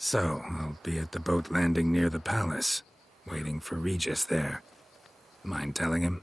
So, I'll be at the boat landing near the palace, waiting for Regis there. Mind telling him?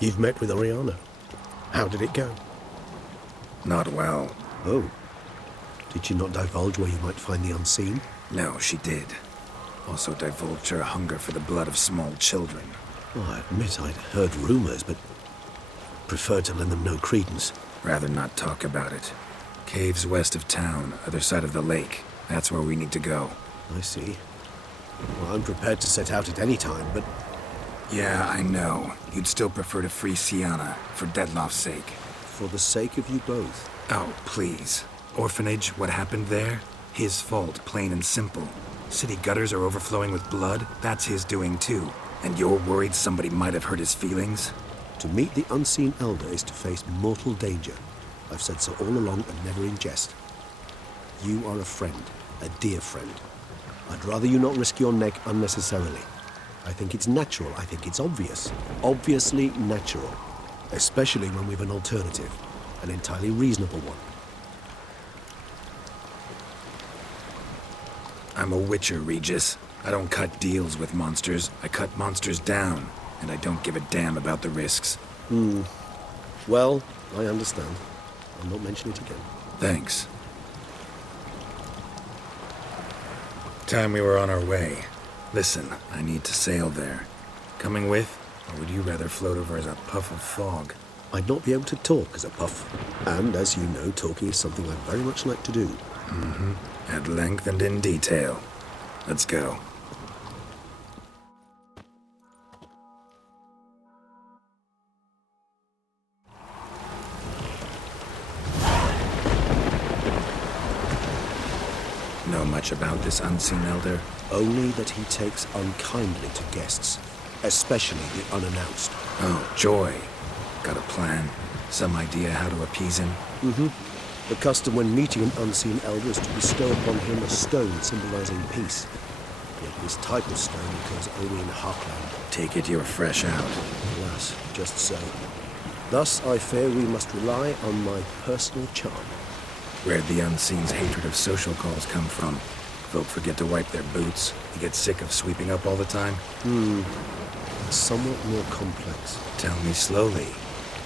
You've met with Oriana. How did it go? Not well. Oh. Did she not divulge where you might find the unseen? No, she did. Also divulged her hunger for the blood of small children. Well, I admit I'd heard rumors, but preferred to lend them no credence. Rather not talk about it. Caves west of town, other side of the lake. That's where we need to go. I see. Well, I'm prepared to set out at any time, but... Yeah, I know. You'd still prefer to free Sienna, for Deadloff's sake. For the sake of you both. Oh, please. Orphanage, what happened there? His fault, plain and simple. City gutters are overflowing with blood, that's his doing too. And you're worried somebody might have hurt his feelings? To meet the unseen elder is to face mortal danger. I've said so all along and never in jest. You are a friend, a dear friend. I'd rather you not risk your neck unnecessarily. I think it's natural, I think it's obvious. Obviously natural. Especially when we've an alternative. An entirely reasonable one. I'm a witcher, Regis. I don't cut deals with monsters. I cut monsters down. And I don't give a damn about the risks. Well, I understand. I'll not mention it again. Thanks. Time we were on our way. Listen, I need to sail there. Coming with? Or would you rather float over as a puff of fog? I'd not be able to talk as a puff. And as you know, talking is something I very much like to do. At length and in detail. Let's go. Know much about this unseen elder? Only that he takes unkindly to guests. especially the unannounced. Oh, joy. Got a plan? Some idea how to appease him? The custom when meeting an unseen elder is to bestow upon him a stone symbolizing peace. Yet this type of stone occurs only in Harkland. Take it you're fresh out. Alas, just so. Thus, I fear we must rely on my personal charm. Where'd the unseen's hatred of social calls come from? Folk forget to wipe their boots. You get sick of sweeping up all the time? Somewhat more complex. Tell me slowly.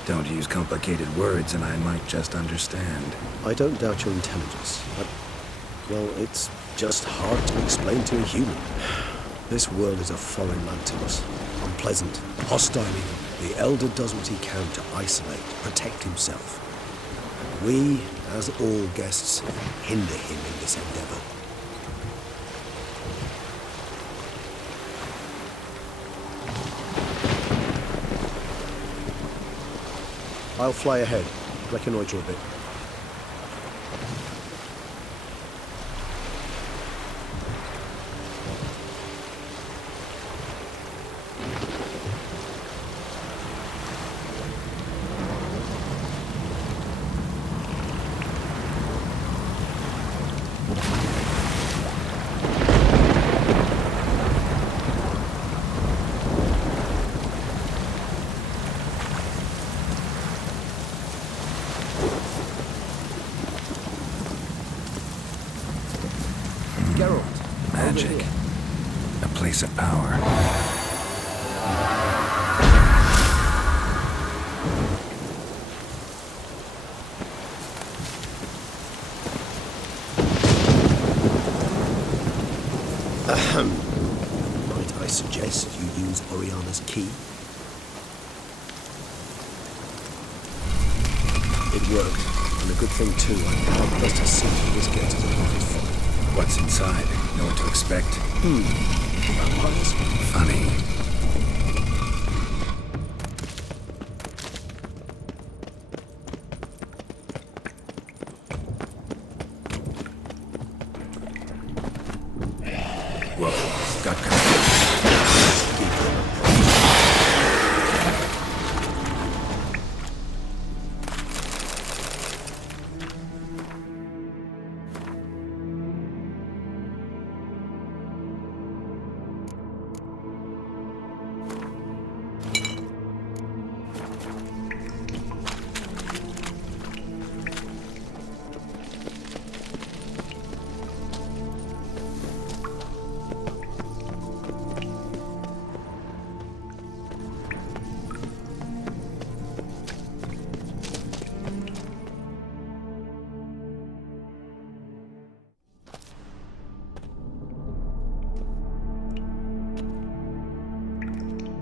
Don't use complicated words and I might just understand. I don't doubt your intelligence, but, well, it's just hard to explain to a human. This world is a foreign land to us. Unpleasant, hostile even. The Elder does what he can to isolate, protect himself. We, as all guests, hinder him in this endeavor. I'll fly ahead, reconnoitre a bit. Magic. A place of power. Might I suggest you use Oriana's key? It worked, and a good thing too. I placed a seat for this guest as a pocket fire. What's inside? Know what to expect? Vampires? Funny. Whoa, got company.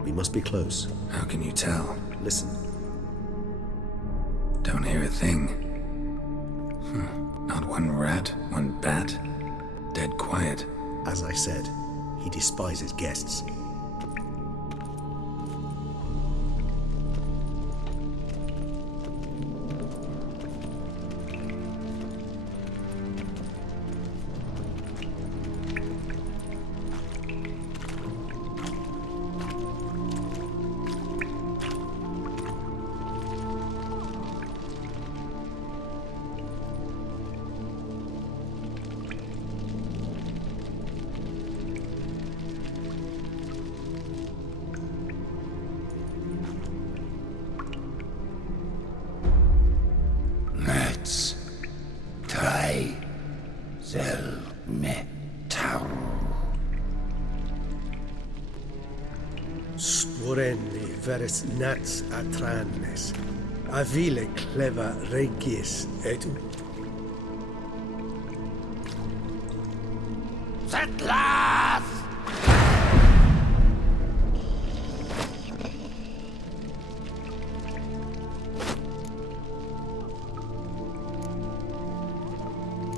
We must be close. How can you tell? Listen. Don't hear a thing. Not one rat, one bat. Dead quiet. As I said, he despises guests. Let's try the metal. Sporenni veres nats atrannes, avile cleva regis et Settlers!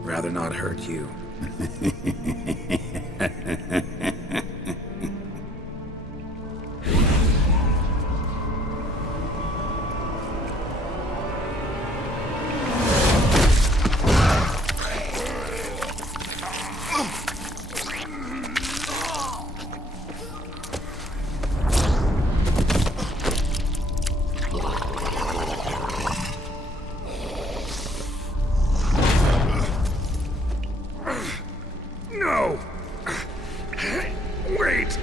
Rather not hurt you. Wait!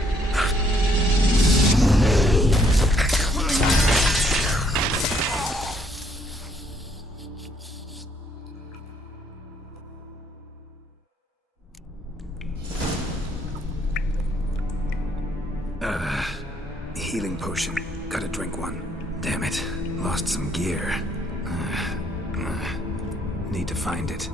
Healing potion. Gotta drink one. Damn it. Lost some gear. Need to find it.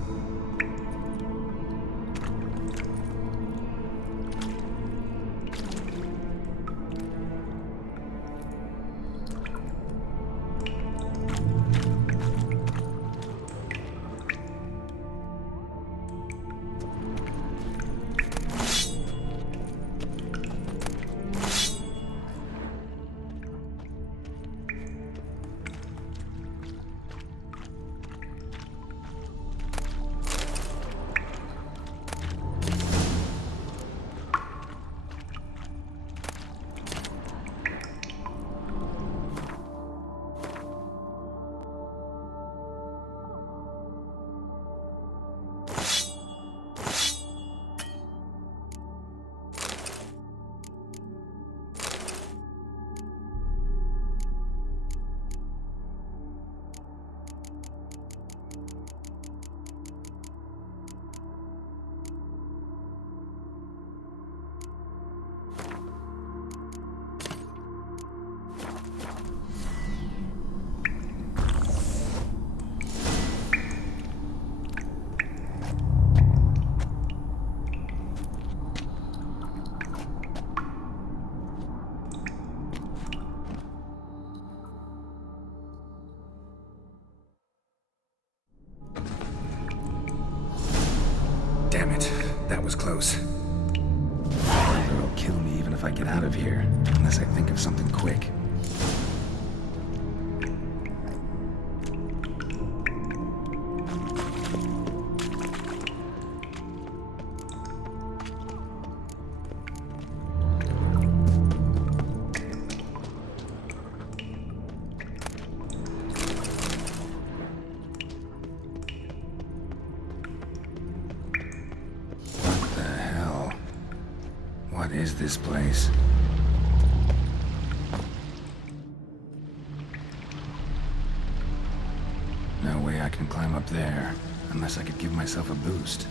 Damn it. That was close. It'll kill me even if I get out of here. Unless I think of something quick. What is this place? No way I can climb up there, unless I could give myself a boost.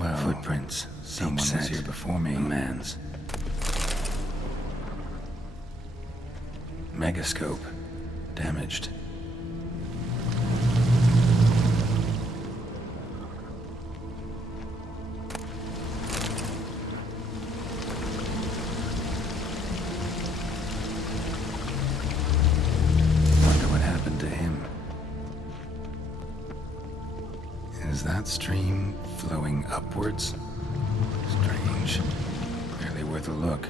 Well, footprints. Someone was here before me. A man's. Megascope. Damaged. Wonder what happened to him. Is that stream flowing upwards? Strange. Barely worth a look.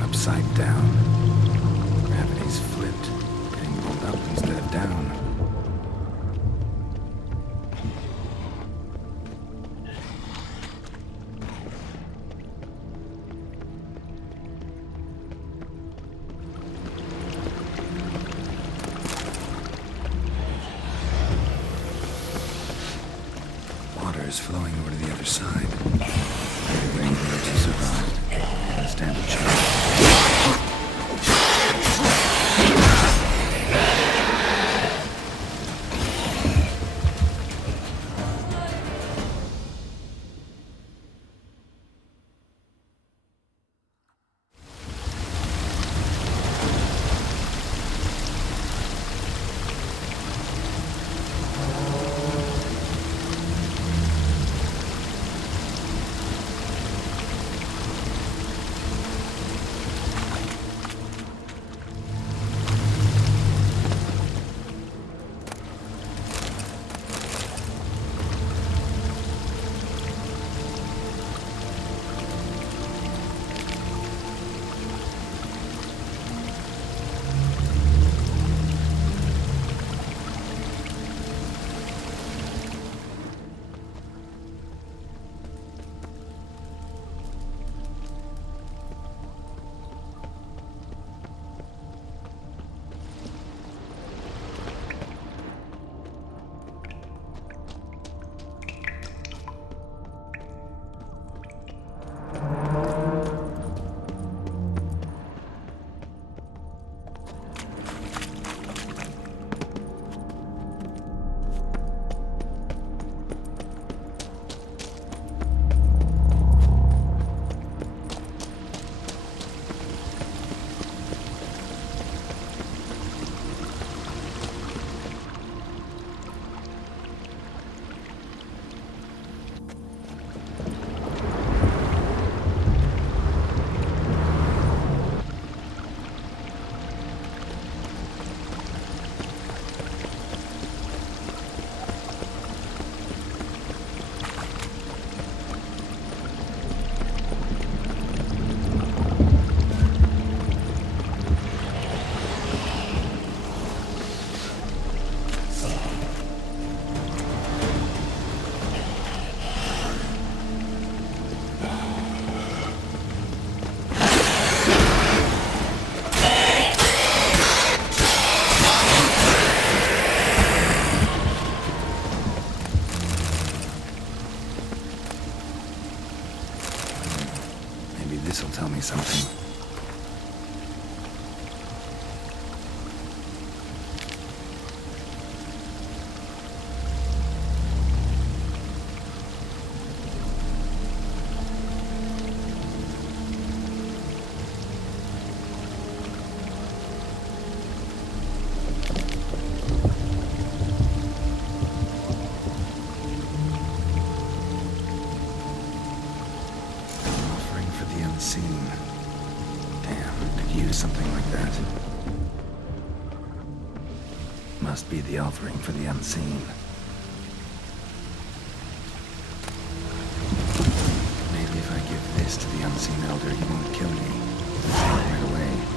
Upside down. Gravity's flipped, getting pulled up instead of down. Water's flowing over to the other side. Everything to survive. Stand a chance. me something. Unseen. Damn, could use something like that. Must be the offering for the unseen. Maybe if I give this to the unseen elder, he won't kill me. Right away.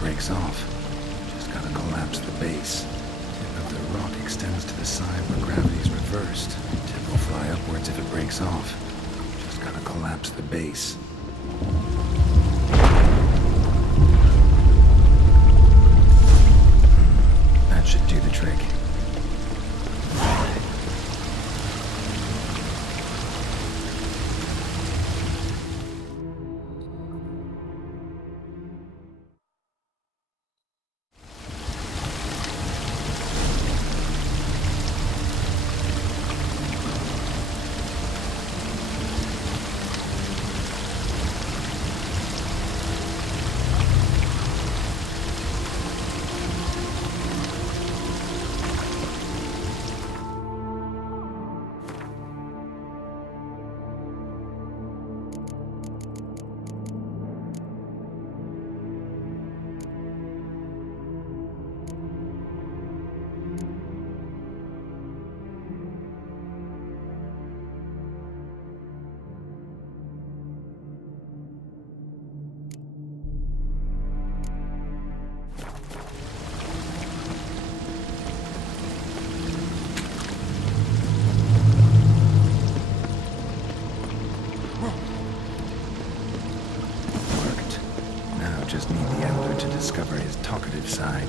breaks off. Just gotta collapse the base. Tip of the rock extends to the side where gravity is reversed. Tip will fly upwards if it breaks off. Just gotta collapse the base. That should do the trick. just need the elder to discover his talkative side.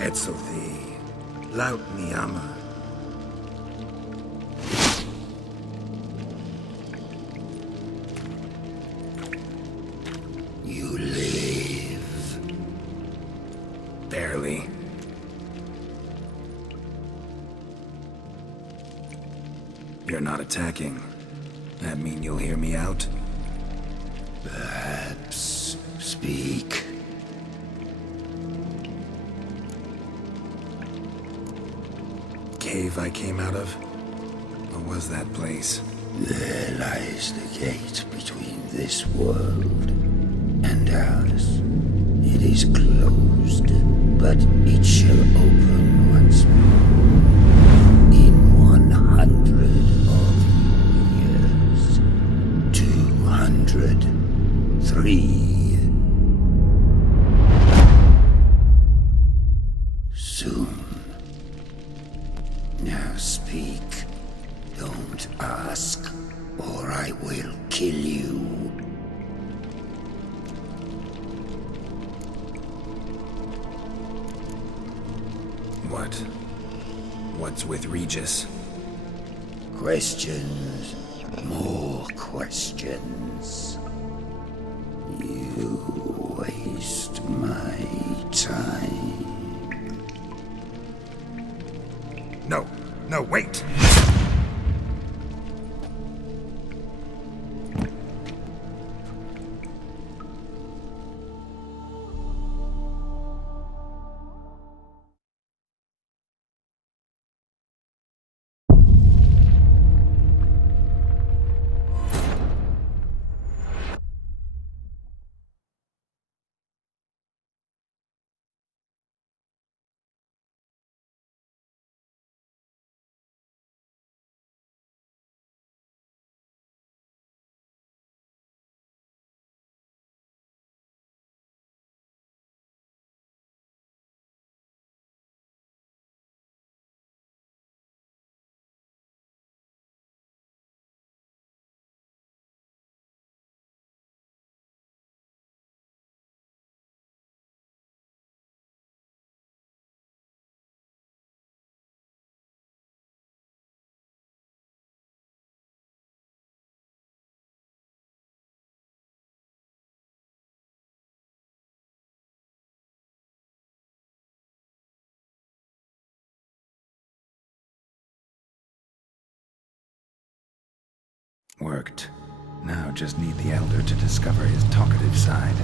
Etzel thee, laut mi ama. You live. Barely. You're not attacking. That mean you'll hear me out? Perhaps speak. Cave I came out of? What was that place? There lies the gate between this world and ours. It is closed, but it shall open once more in 100 of years. 203. Soon. Now speak. Don't ask, or I will kill you. What? What's with Regis? Questions. More questions. You waste my time. No, no, wait! Worked. Now just need the elder to discover his talkative side.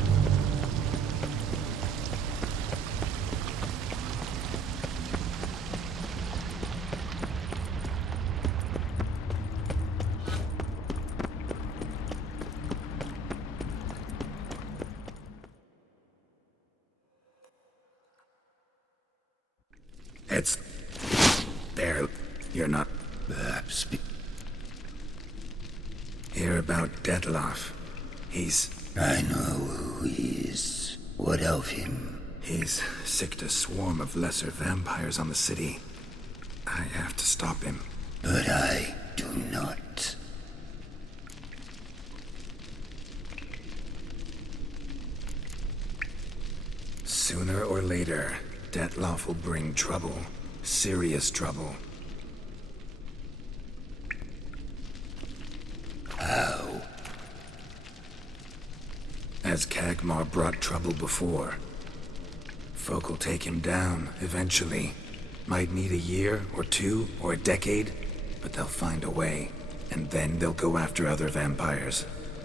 It's... there. You're not... Hear about Detloff. He's... I know who he is. What of him? He's sicked a swarm of lesser vampires on the city. I have to stop him. But I do not. Sooner or later, Detloff will bring trouble. Serious trouble. How? As Kagmar brought trouble before. Folk will take him down, eventually. Might need a year, or two, or a decade, but they'll find a way. And then they'll go after other vampires.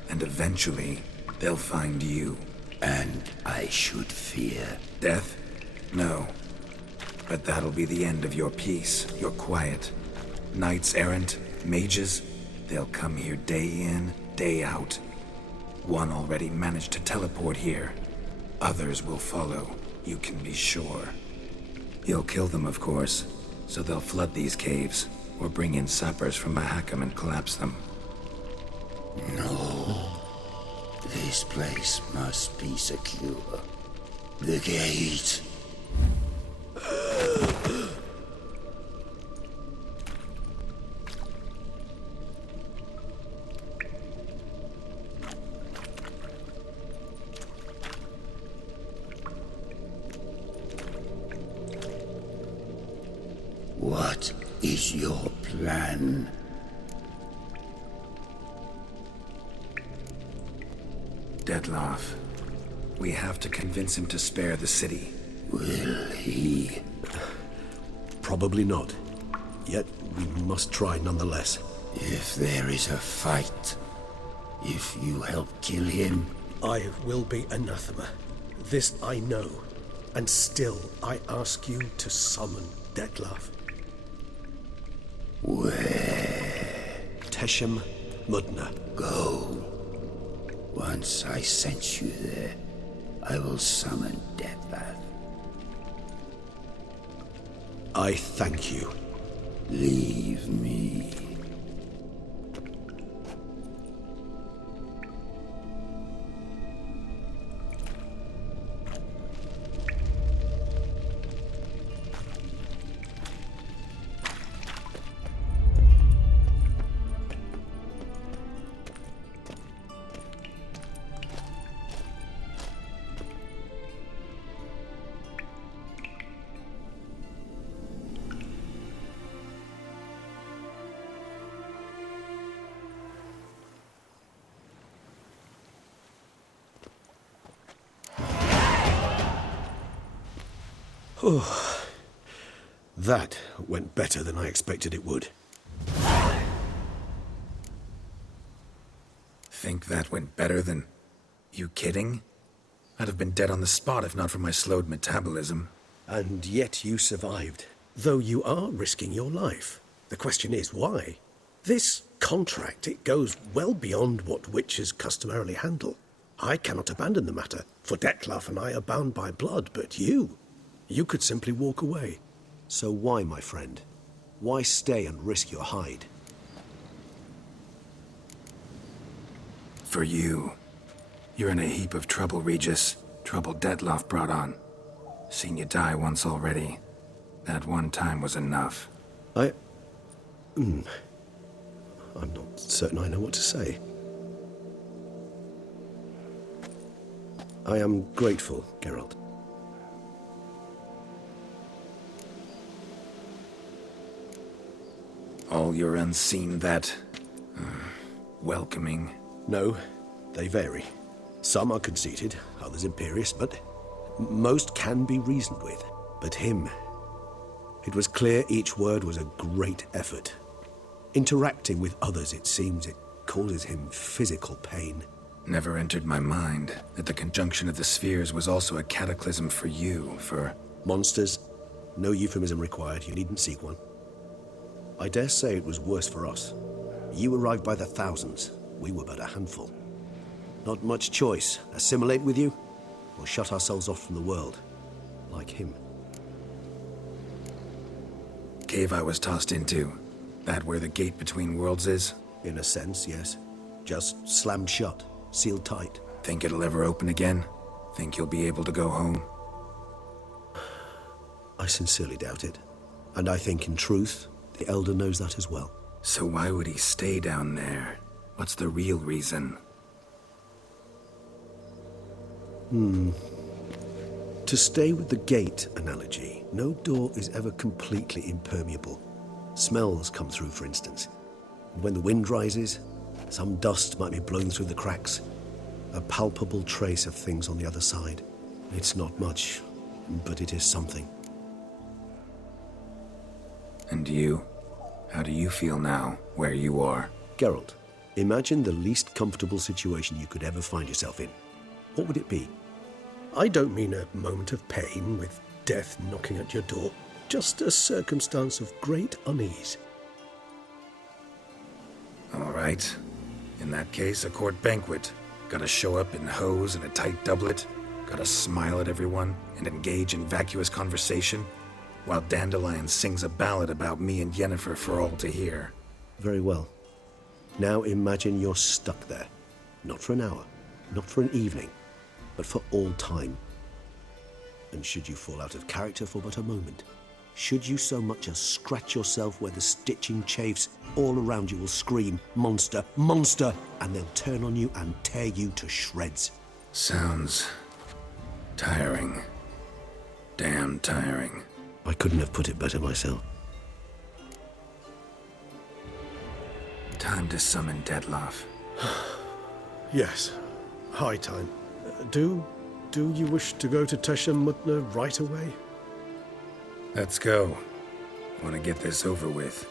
And eventually, they'll find you. And I should fear Death? No. But that'll be the end of your peace, your quiet. Knights errant, mages, they'll come here day in, day out. One already managed to teleport here. Others will follow, you can be sure. You'll kill them, of course, so they'll flood these caves, or bring in sappers from Mahakam and collapse them. No. This place must be secure. The gate. What is your plan? Dettlaff. We have to convince him to spare the city. Will he? Probably not. Yet we must try nonetheless. If there is a fight, if you help kill him, I will be anathema. This I know. And still I ask you to summon Dettlaff. where? Teshem Mudna. Go. Once I sense you there, I will summon Dettlaff. I thank you. Leave me. That went better than I expected it would. Think that went better than... You kidding? I'd have been dead on the spot if not for my slowed metabolism. And yet you survived. Though you are risking your life. The question is, why? This contract, it goes well beyond what witches customarily handle. I cannot abandon the matter, for Dettlaff and I are bound by blood, but you could simply walk away. So why, my friend? Why stay and risk your hide? For you. You're in a heap of trouble, Regis. Trouble Dettlaff brought on. Seen you die once already. That one time was enough. I'm not certain I know what to say. I am grateful, Geralt. All your unseen that... welcoming. No, they vary. Some are conceited, others imperious, but most can be reasoned with. But him... It was clear each word was a great effort. Interacting with others, it seems, it causes him physical pain. Never entered my mind that the conjunction of the spheres was also a cataclysm for you, for... Monsters? No euphemism required, you needn't seek one. I dare say it was worse for us. You arrived by the thousands, we were but a handful. Not much choice, assimilate with you, or shut ourselves off from the world, like him. Cave I was tossed into. That where the gate between worlds is? In a sense, yes. Just slammed shut, sealed tight. Think it'll ever open again? Think you'll be able to go home? I sincerely doubt it. And I think, in truth, the Elder knows that as well. So why would he stay down there? What's the real reason? To stay with the gate analogy, no door is ever completely impermeable. Smells come through, for instance. And when the wind rises, some dust might be blown through the cracks. A palpable trace of things on the other side. It's not much, but it is something. And you? How do you feel now, where you are? Geralt, imagine the least comfortable situation you could ever find yourself in. What would it be? I don't mean a moment of pain with death knocking at your door. Just a circumstance of great unease. All right. In that case, a court banquet. Gotta show up in hose and a tight doublet. Gotta smile at everyone and engage in vacuous conversation, while Dandelion sings a ballad about me and Yennefer for all to hear. Very well. Now imagine you're stuck there. Not for an hour, not for an evening, but for all time. And should you fall out of character for but a moment, should you so much as scratch yourself where the stitching chafes, all around you will scream, "Monster, monster!" and they'll turn on you and tear you to shreds. Sounds tiring. Damn tiring. I couldn't have put it better myself. Time to summon Dettlaff. Yes, high time. Do you wish to go to Tesha Mutna right away? Let's go. Want to get this over with.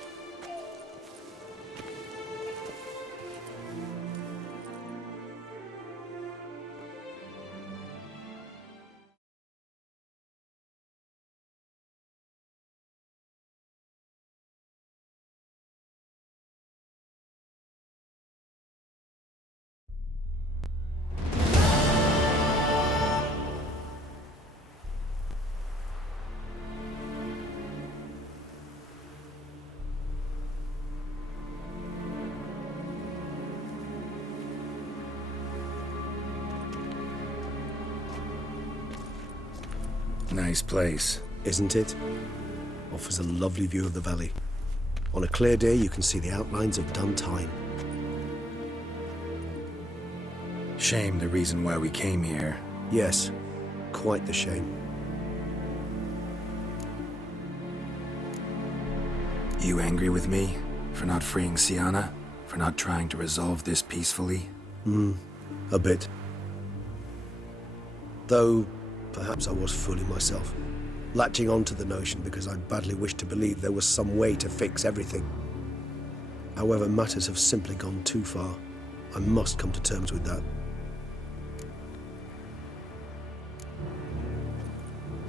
Nice place. Isn't it? Offers a lovely view of the valley. On a clear day, you can see the outlines of Dun Time. Shame the reason why we came here. Yes, quite the shame. You angry with me? For not freeing Sienna? For not trying to resolve this peacefully? A bit. Though, perhaps I was fooling myself. Latching on to the notion because I badly wished to believe there was some way to fix everything. However, matters have simply gone too far. I must come to terms with that.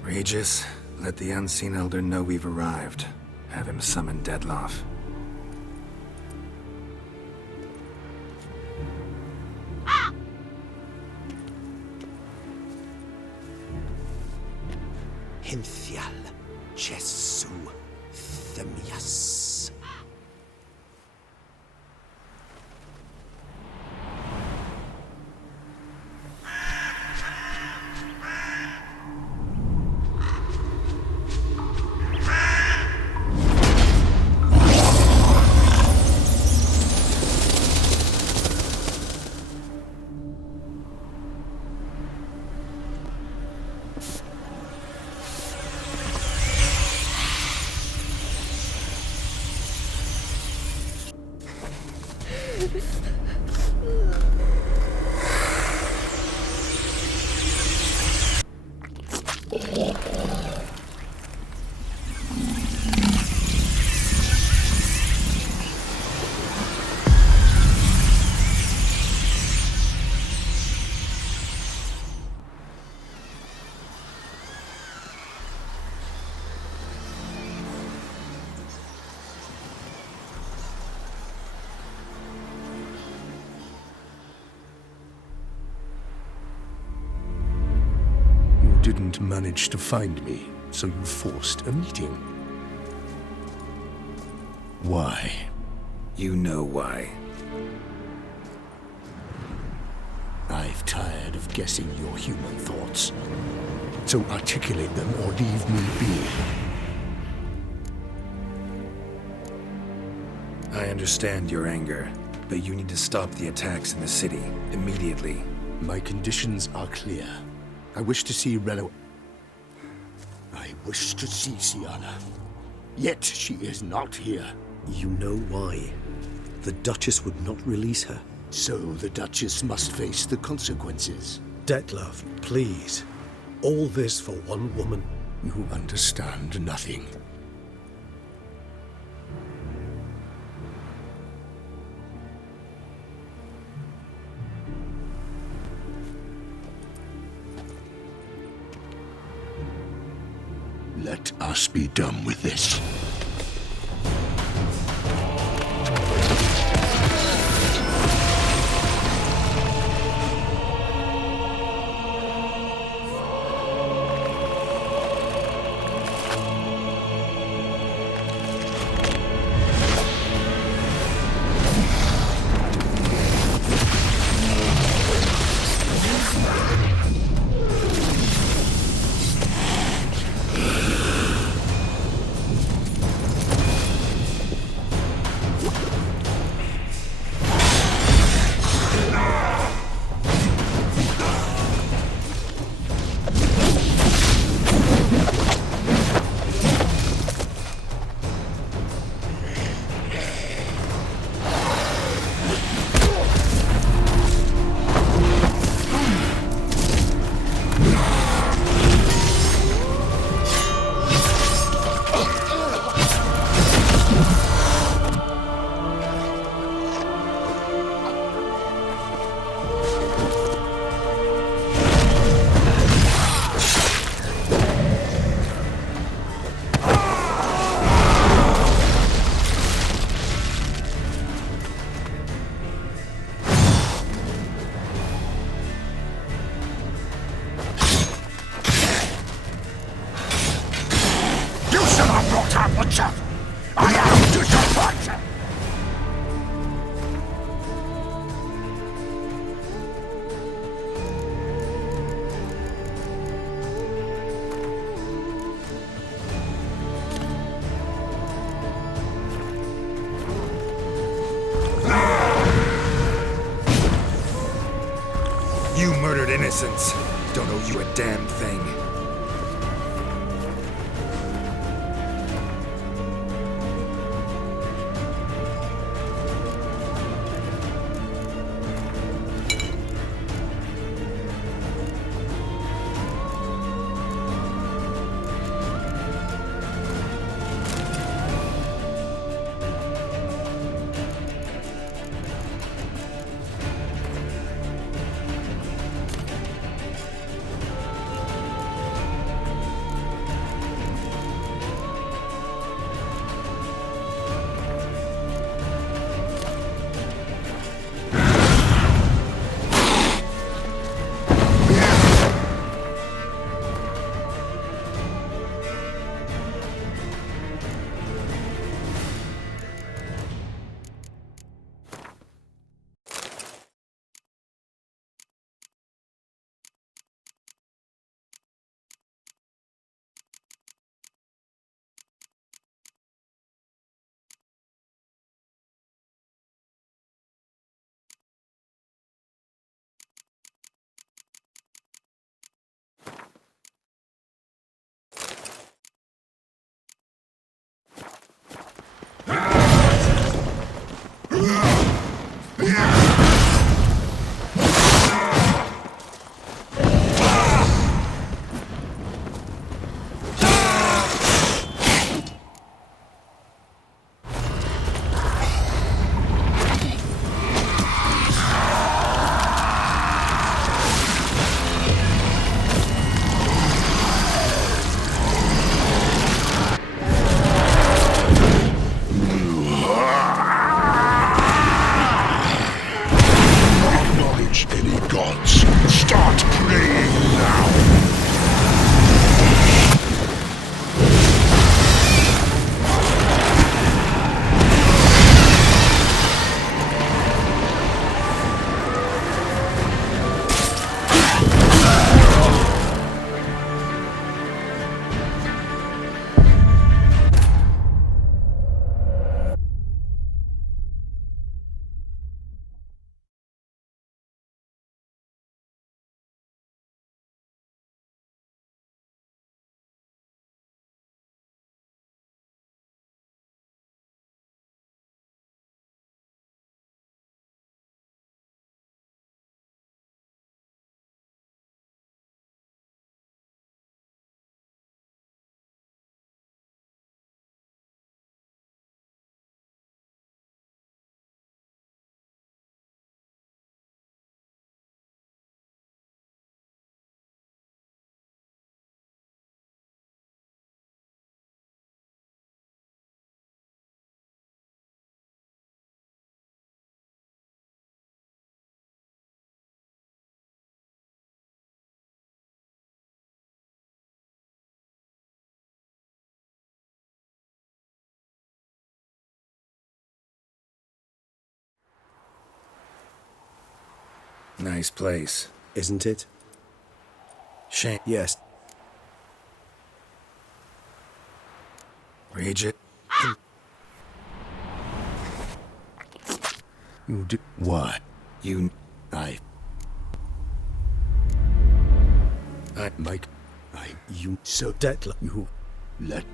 Regis, let the Unseen Elder know we've arrived. Have him summon Dettlaff. Hinthial Chesu Themias. Didn't manage to find me, so you forced a meeting. Why? You know why. I've tired of guessing your human thoughts. So articulate them or leave me be. I understand your anger, but you need to stop the attacks in the city immediately. My conditions are clear. I wish to see Relo. I wish to see Sienna. Yet she is not here. You know why. The Duchess would not release her. So the Duchess must face the consequences. Dettlaff, please. All this for one woman. You understand nothing. Let us be done with this. You murdered innocents. Don't owe you a damn thing. Acknowledge any gods. Start praying now. Nice place. Isn't it? Shame. Yes. Regis. You do what? You... I, Mike, you, So Dettler. you, let.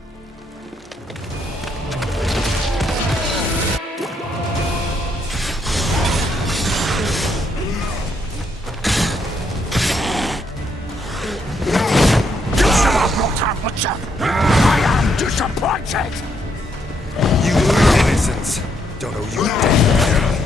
I am disappointed! You murdered innocents. Don't owe you a damn thing.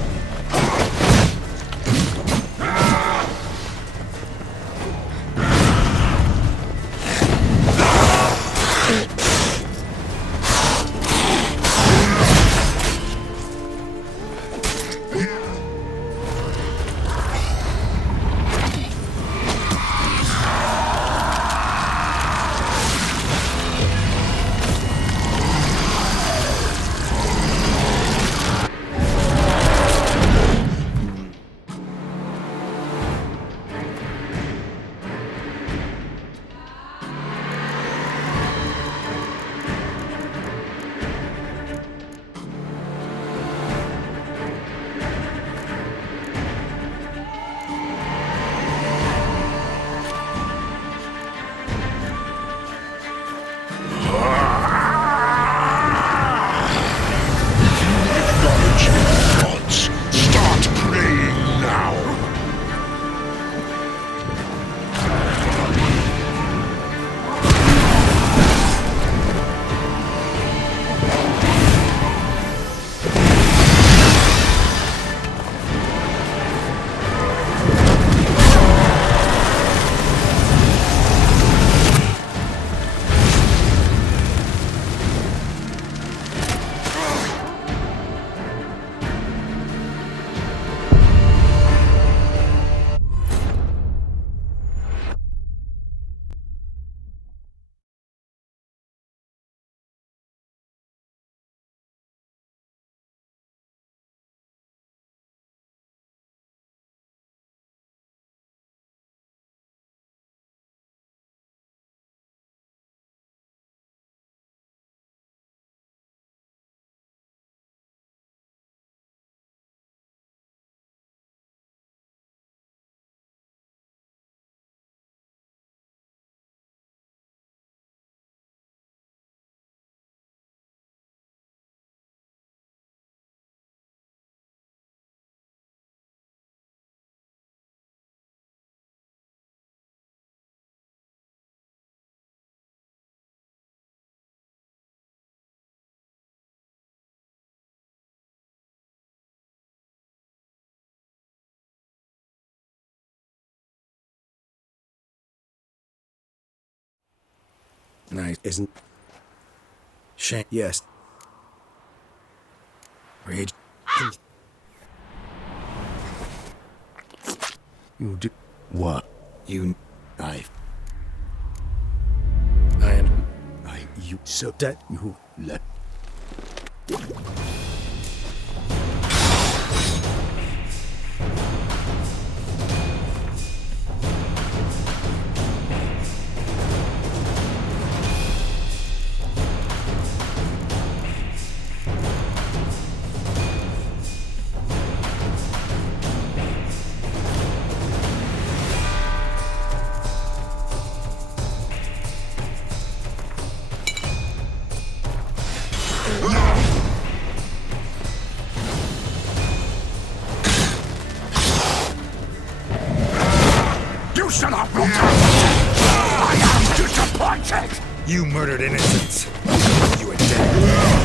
Nice. Isn't... Shame. Yes. Rage. You do what? You. I am. you so Dead. you let. You shall have brutality! I am disappointed! You murdered innocents. You are dead.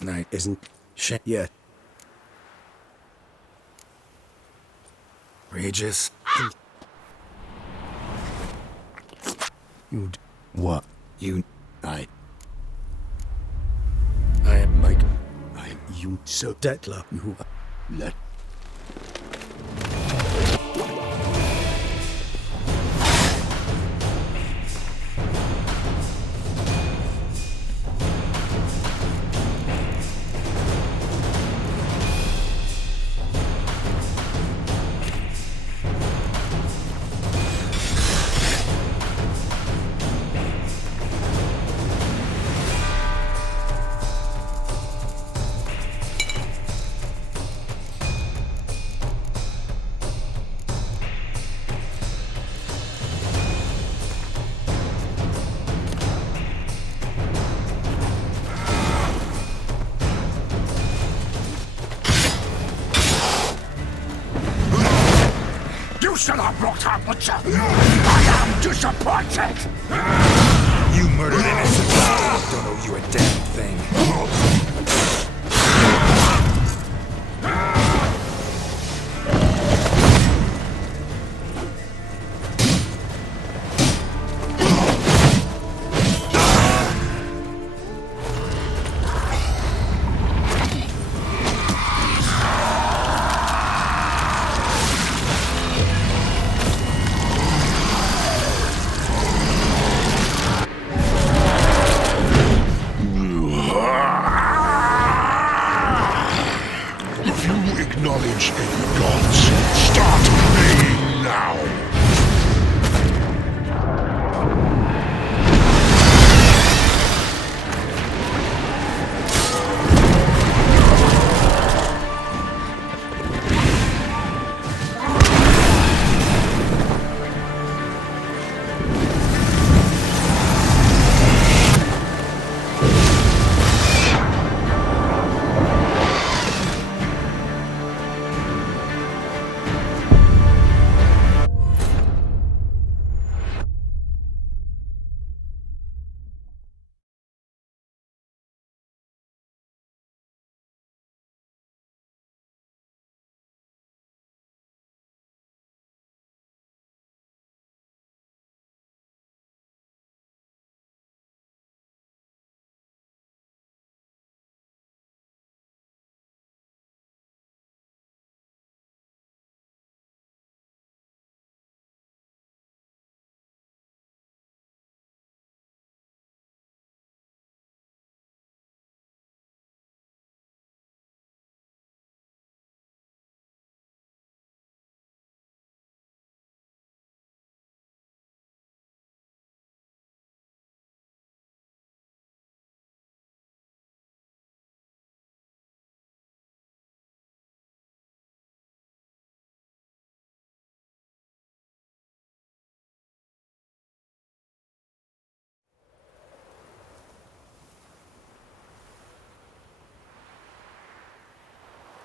Night isn't shit yet. Regis. You what? You. I I. Mike. You so Detla, you let. You should have brought her butcher. I am disappointed. You murdered innocents. Don't owe you a damn thing. If you acknowledge any gods, start praying now.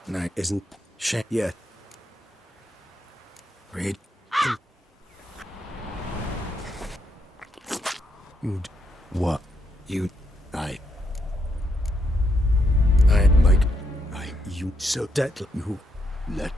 Night isn't shit yet. Read. You what? You. I Mike. you so Detla, you let.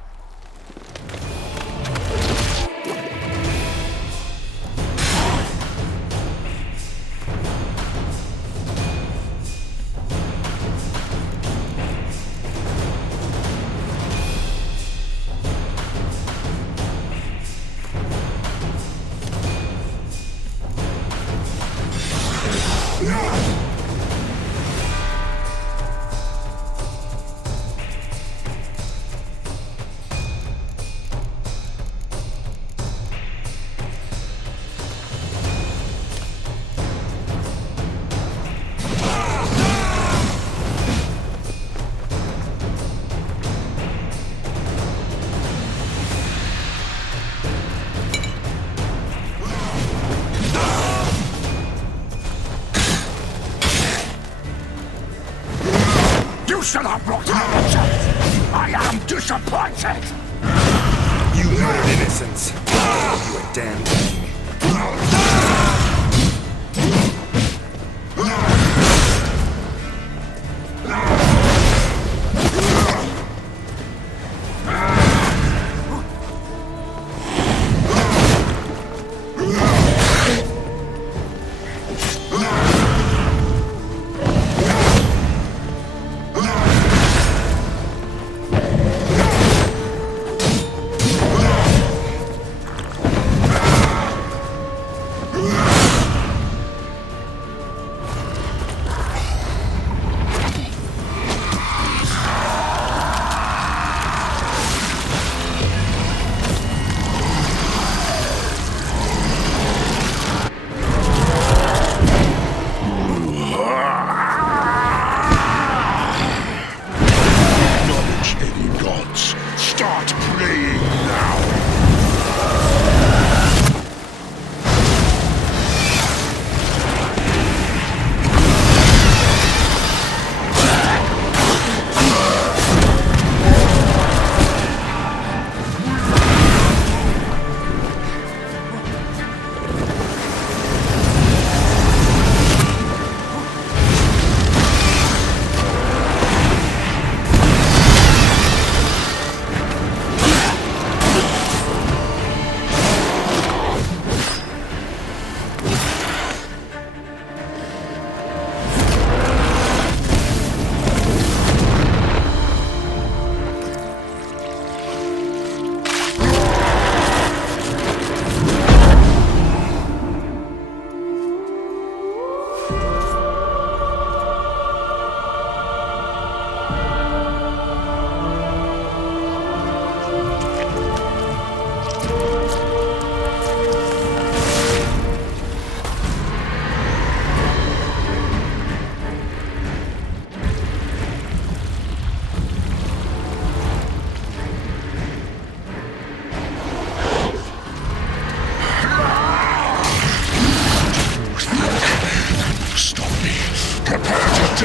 You should have brought her butcher. I am disappointed. You murdered innocents. Don't owe you a damn thing.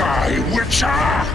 Die, Witcher!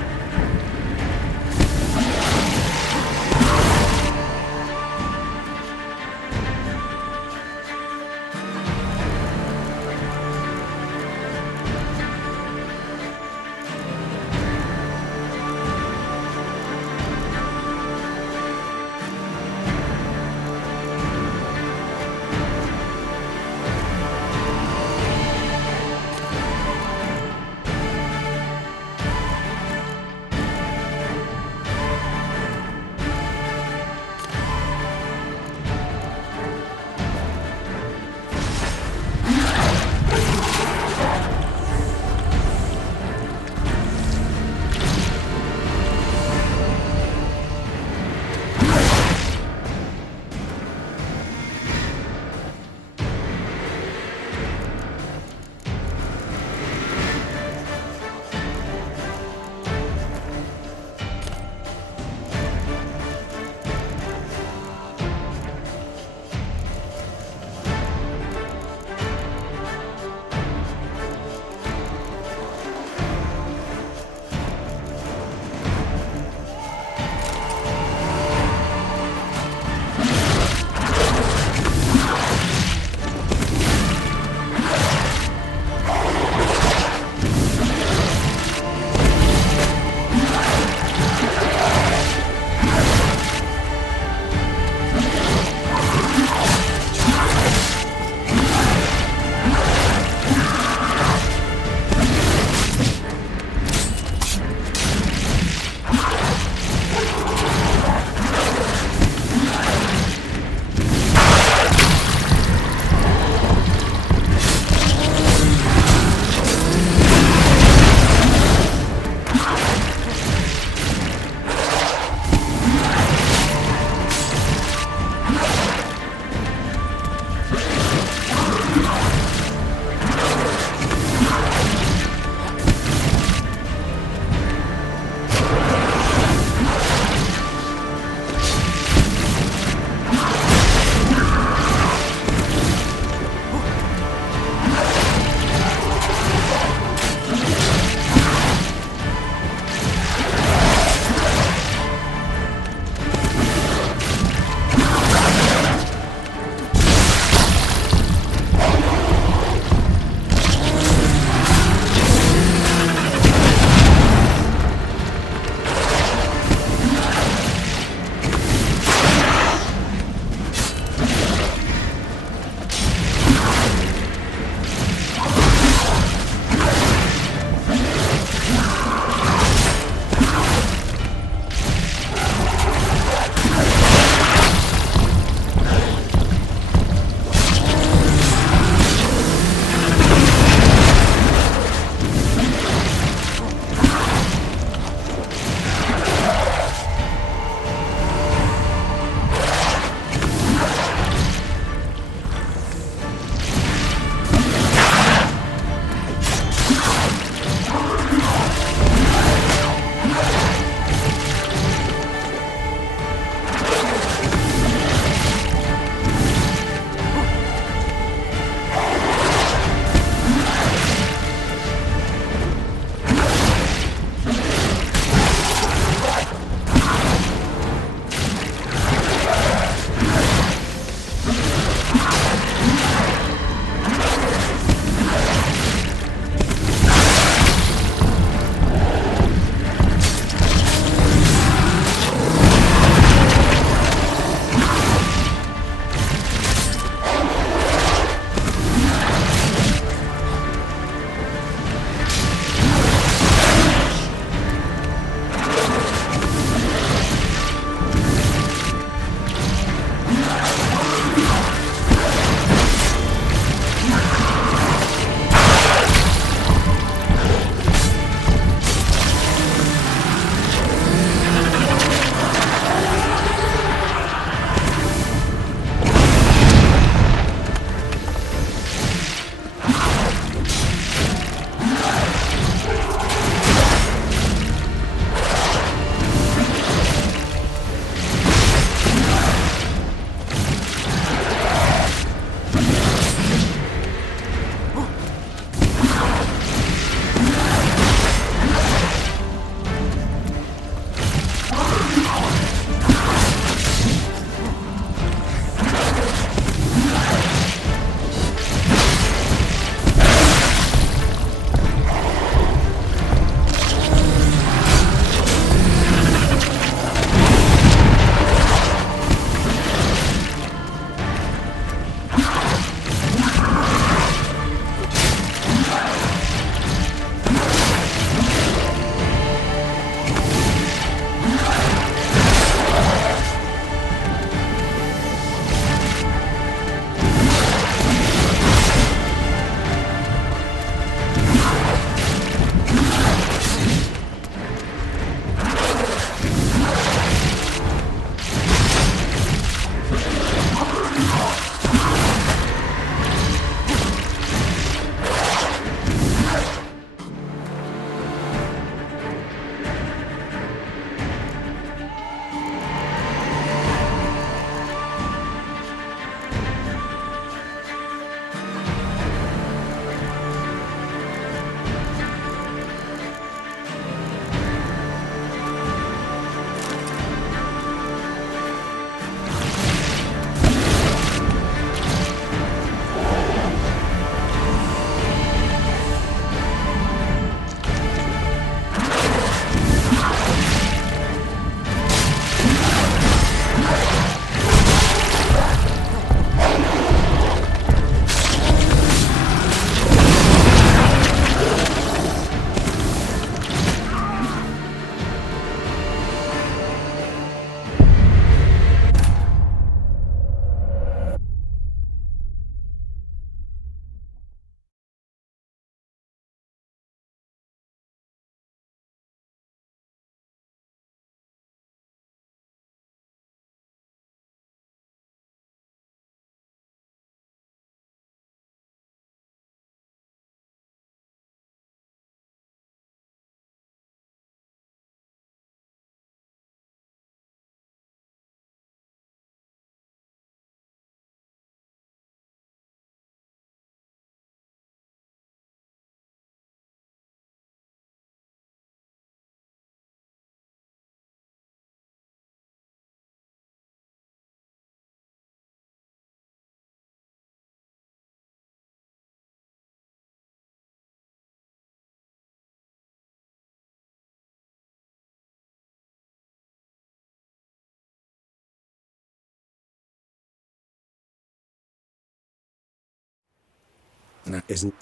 isn't.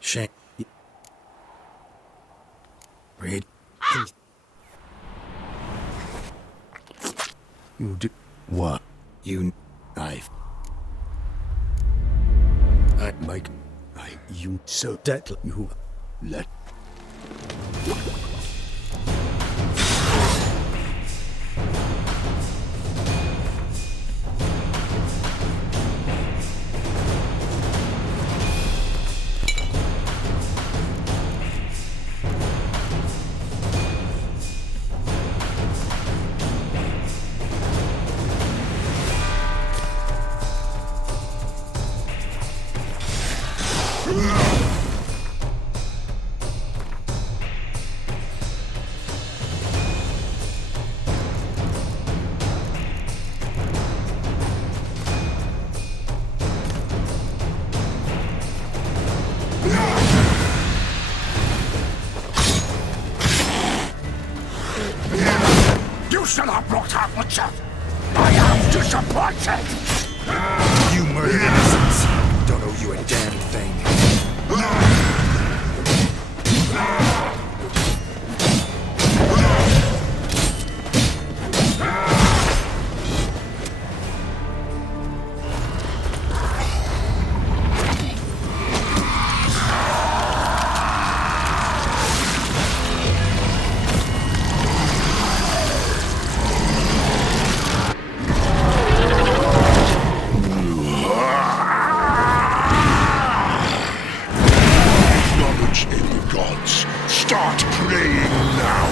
Shame. Read. You do what? You. I've. Mike, you so Debt. you let. You shall not brought out Witcher! I am disappointed! You murdered innocents. Don't owe you a damn thing. Acknowledge any gods. Start praying now!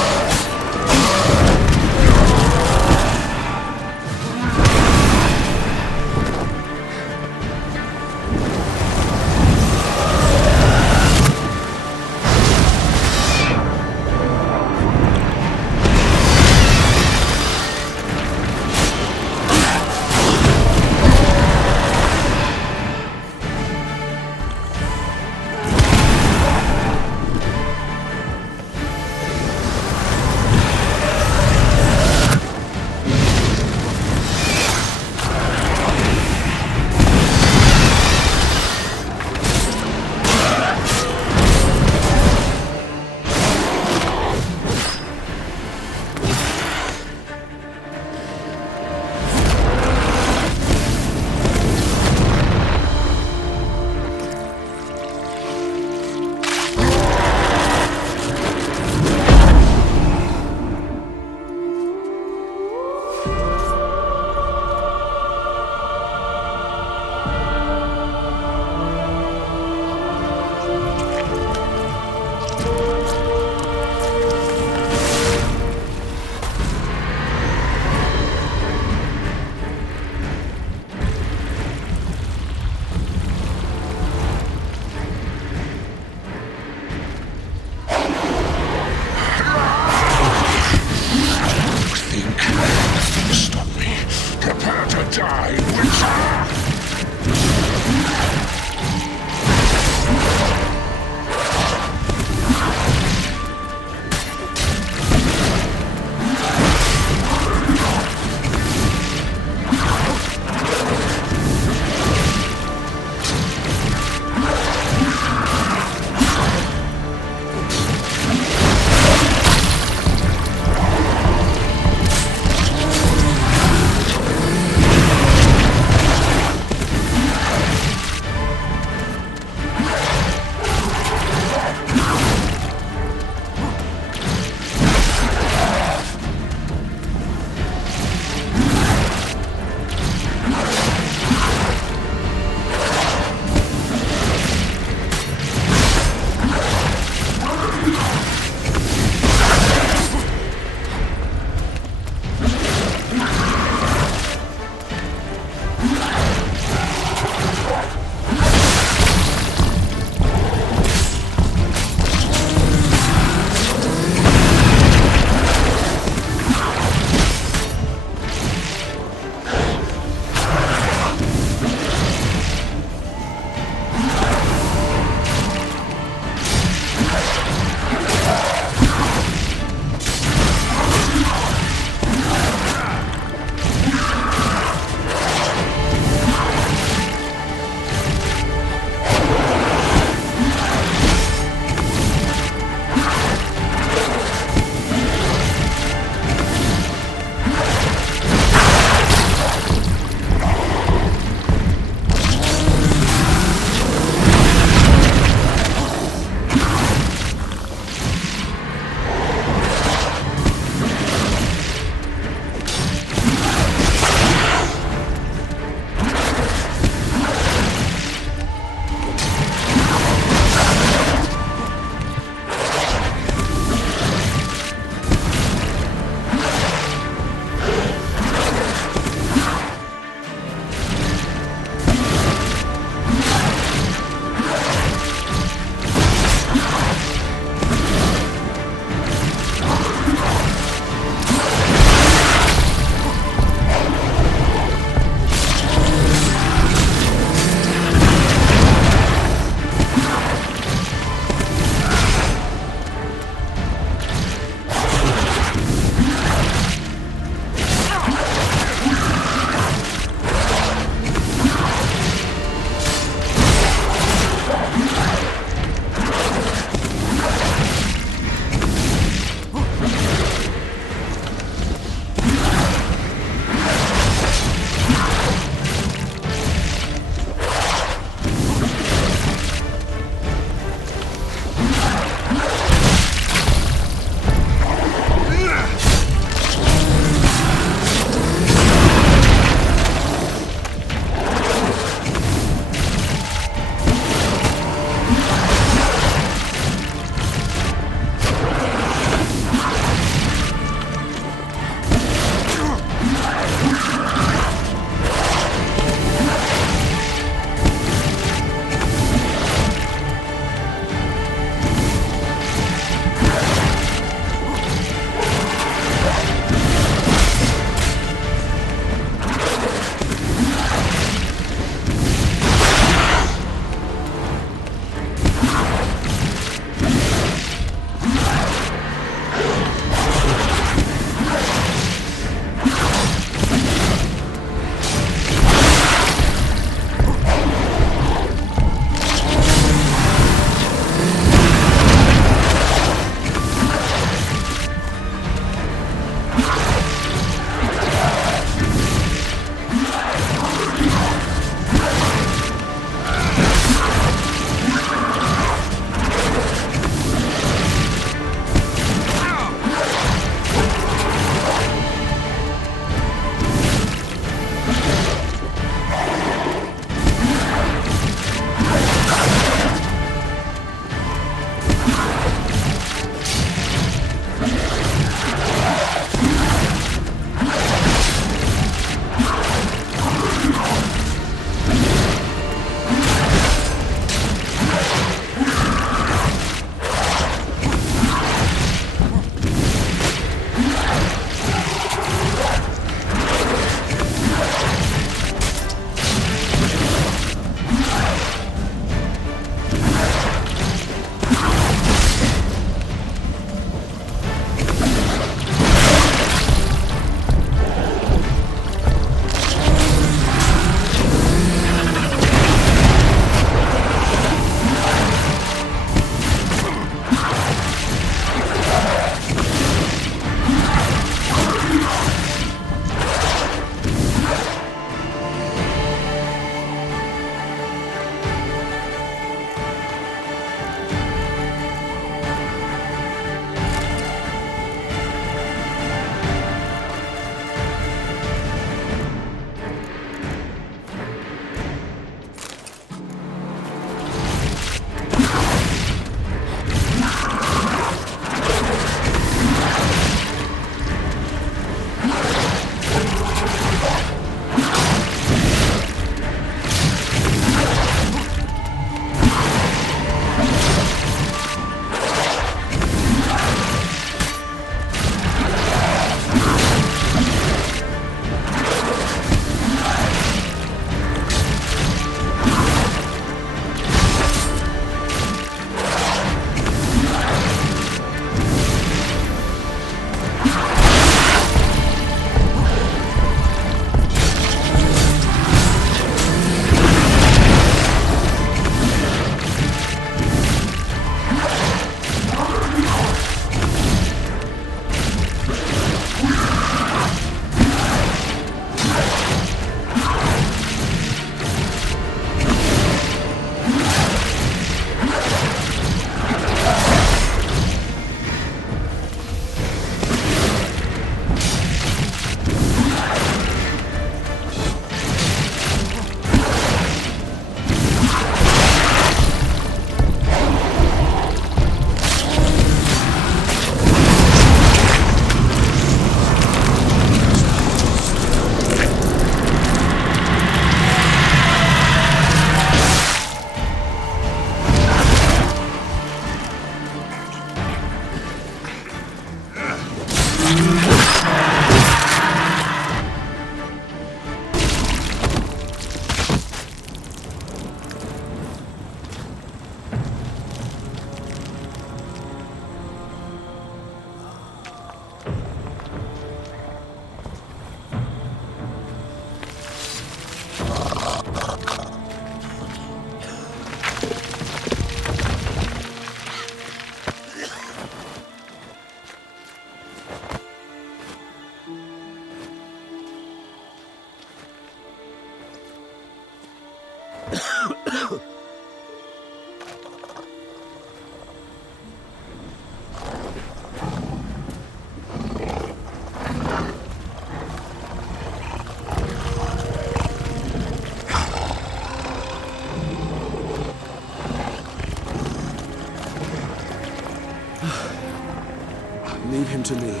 hearken to me.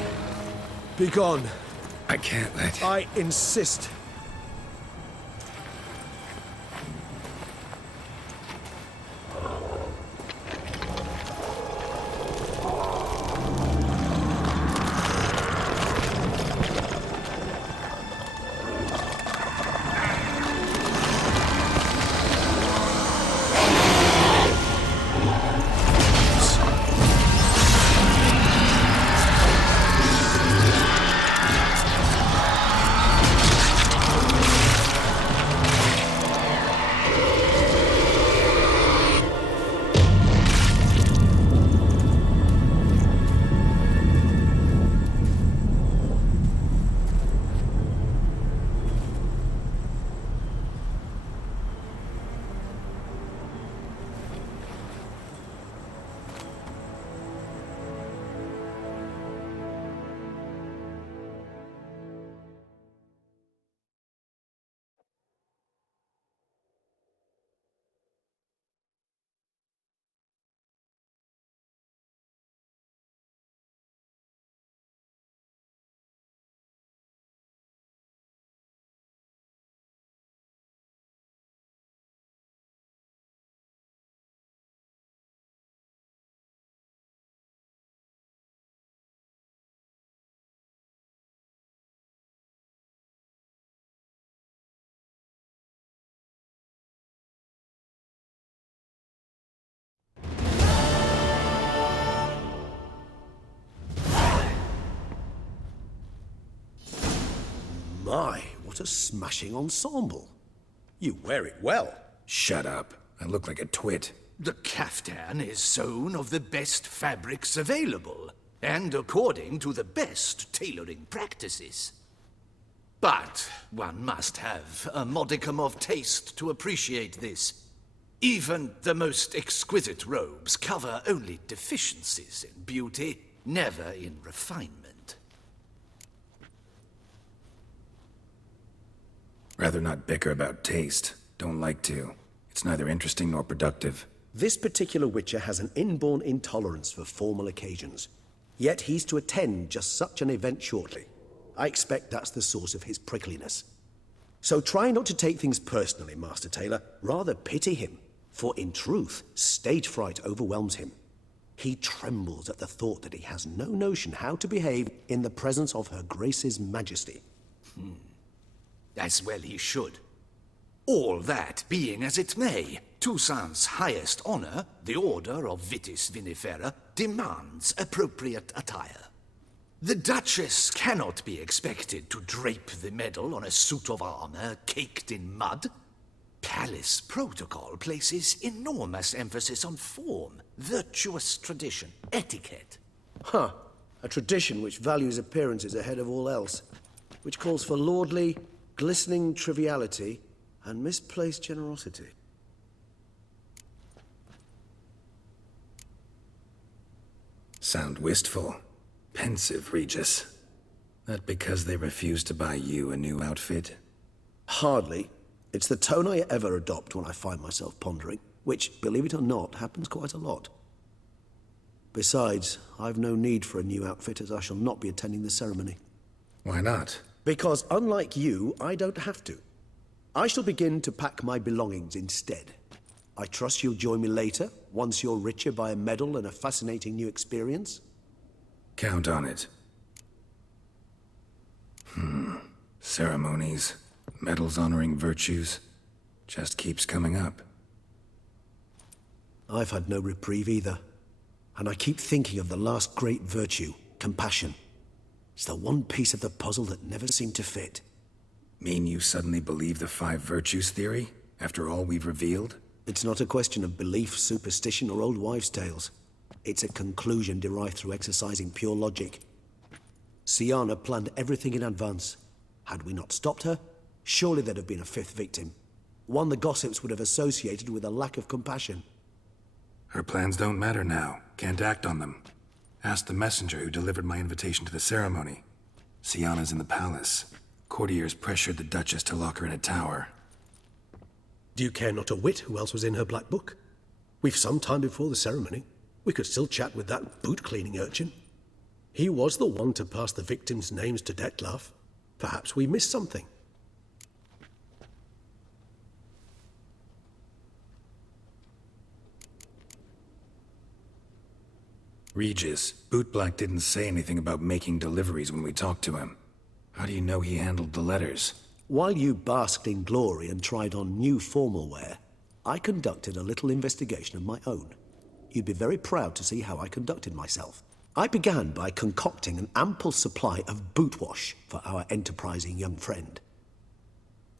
Begone. I can't let... I insist. My, what a smashing ensemble. You wear it well. Shut up. I look like a twit. The caftan is sewn of the best fabrics available, and according to the best tailoring practices. But one must have a modicum of taste to appreciate this. Even the most exquisite robes cover only deficiencies in beauty, never in refinement. Rather not bicker about taste. Don't like to. It's neither interesting nor productive. This particular Witcher has an inborn intolerance for formal occasions. Yet he's to attend just such an event shortly. I expect that's the source of his prickliness. So try not to take things personally, Master Taylor. Rather pity him. For in truth, stage fright overwhelms him. He trembles at the thought that he has no notion how to behave in the presence of Her Grace's Majesty. As well he should. All that being as it may, Toussaint's highest honor, the Order of Vitis Vinifera, demands appropriate attire. The Duchess cannot be expected to drape the medal on a suit of armor caked in mud. Palace protocol places enormous emphasis on form, virtuous tradition, etiquette. Huh. A tradition which values appearances ahead of all else. Which calls for lordly, glistening triviality and misplaced generosity. Sound wistful. Pensive, Regis. That because they refuse to buy you a new outfit? Hardly. It's the tone I ever adopt when I find myself pondering, which, believe it or not, happens quite a lot. Besides, I've no need for a new outfit as I shall not be attending the ceremony. Why not? Because unlike you, I don't have to. I shall begin to pack my belongings instead. I trust you'll join me later, once you're richer by a medal and a fascinating new experience? Count on it. Ceremonies, medals honoring virtues, just keeps coming up. I've had no reprieve either. And I keep thinking of the last great virtue, compassion. It's the one piece of the puzzle that never seemed to fit. Mean you suddenly believe the 5 virtues theory, after all we've revealed? It's not a question of belief, superstition, or old wives' tales. It's a conclusion derived through exercising pure logic. Syanna planned everything in advance. Had we not stopped her, surely there'd have been a 5th victim. One the gossips would have associated with a lack of compassion. Her plans don't matter now. Can't act on them. Ask the messenger who delivered my invitation to the ceremony. Syanna's in the palace. Courtiers pressured the Duchess to lock her in a tower. Do you care not a whit who else was in her black book? We've some time before the ceremony. We could still chat with that boot-cleaning urchin. He was the one to pass the victims' names to Detlef. Perhaps we missed something. Regis, Bootblack didn't say anything about making deliveries when we talked to him. How do you know he handled the letters? While you basked in glory and tried on new formal wear, I conducted a little investigation of my own. You'd be very proud to see how I conducted myself. I began by concocting an ample supply of boot wash for our enterprising young friend.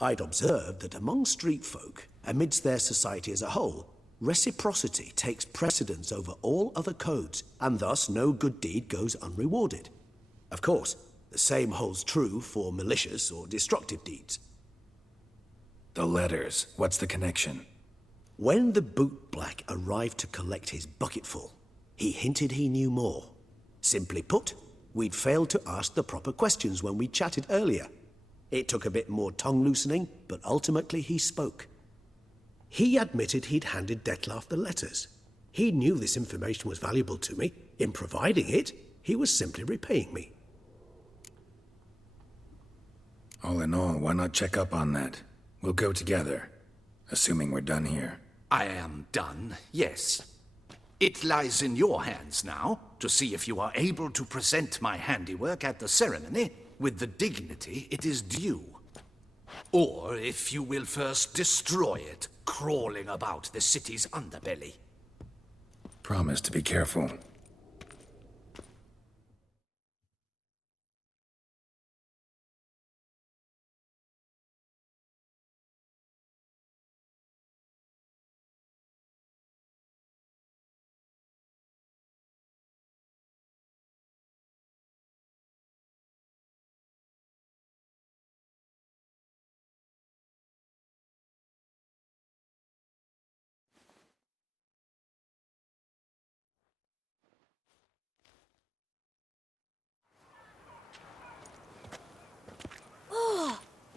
I'd observed that among street folk, amidst their society as a whole, reciprocity takes precedence over all other codes, and thus no good deed goes unrewarded. Of course, the same holds true for malicious or destructive deeds. The letters, what's the connection? When the bootblack arrived to collect his bucketful, he hinted he knew more. Simply put, we'd failed to ask the proper questions when we chatted earlier. It took a bit more tongue loosening, but ultimately he spoke. He admitted he'd handed Detlef the letters. He knew this information was valuable to me. In providing it, he was simply repaying me. All in all, why not check up on that? We'll go together, assuming we're done here. I am done, yes. It lies in your hands now to see if you are able to present my handiwork at the ceremony with the dignity it is due. Or if you will first destroy it, crawling about the city's underbelly. Promise to be careful.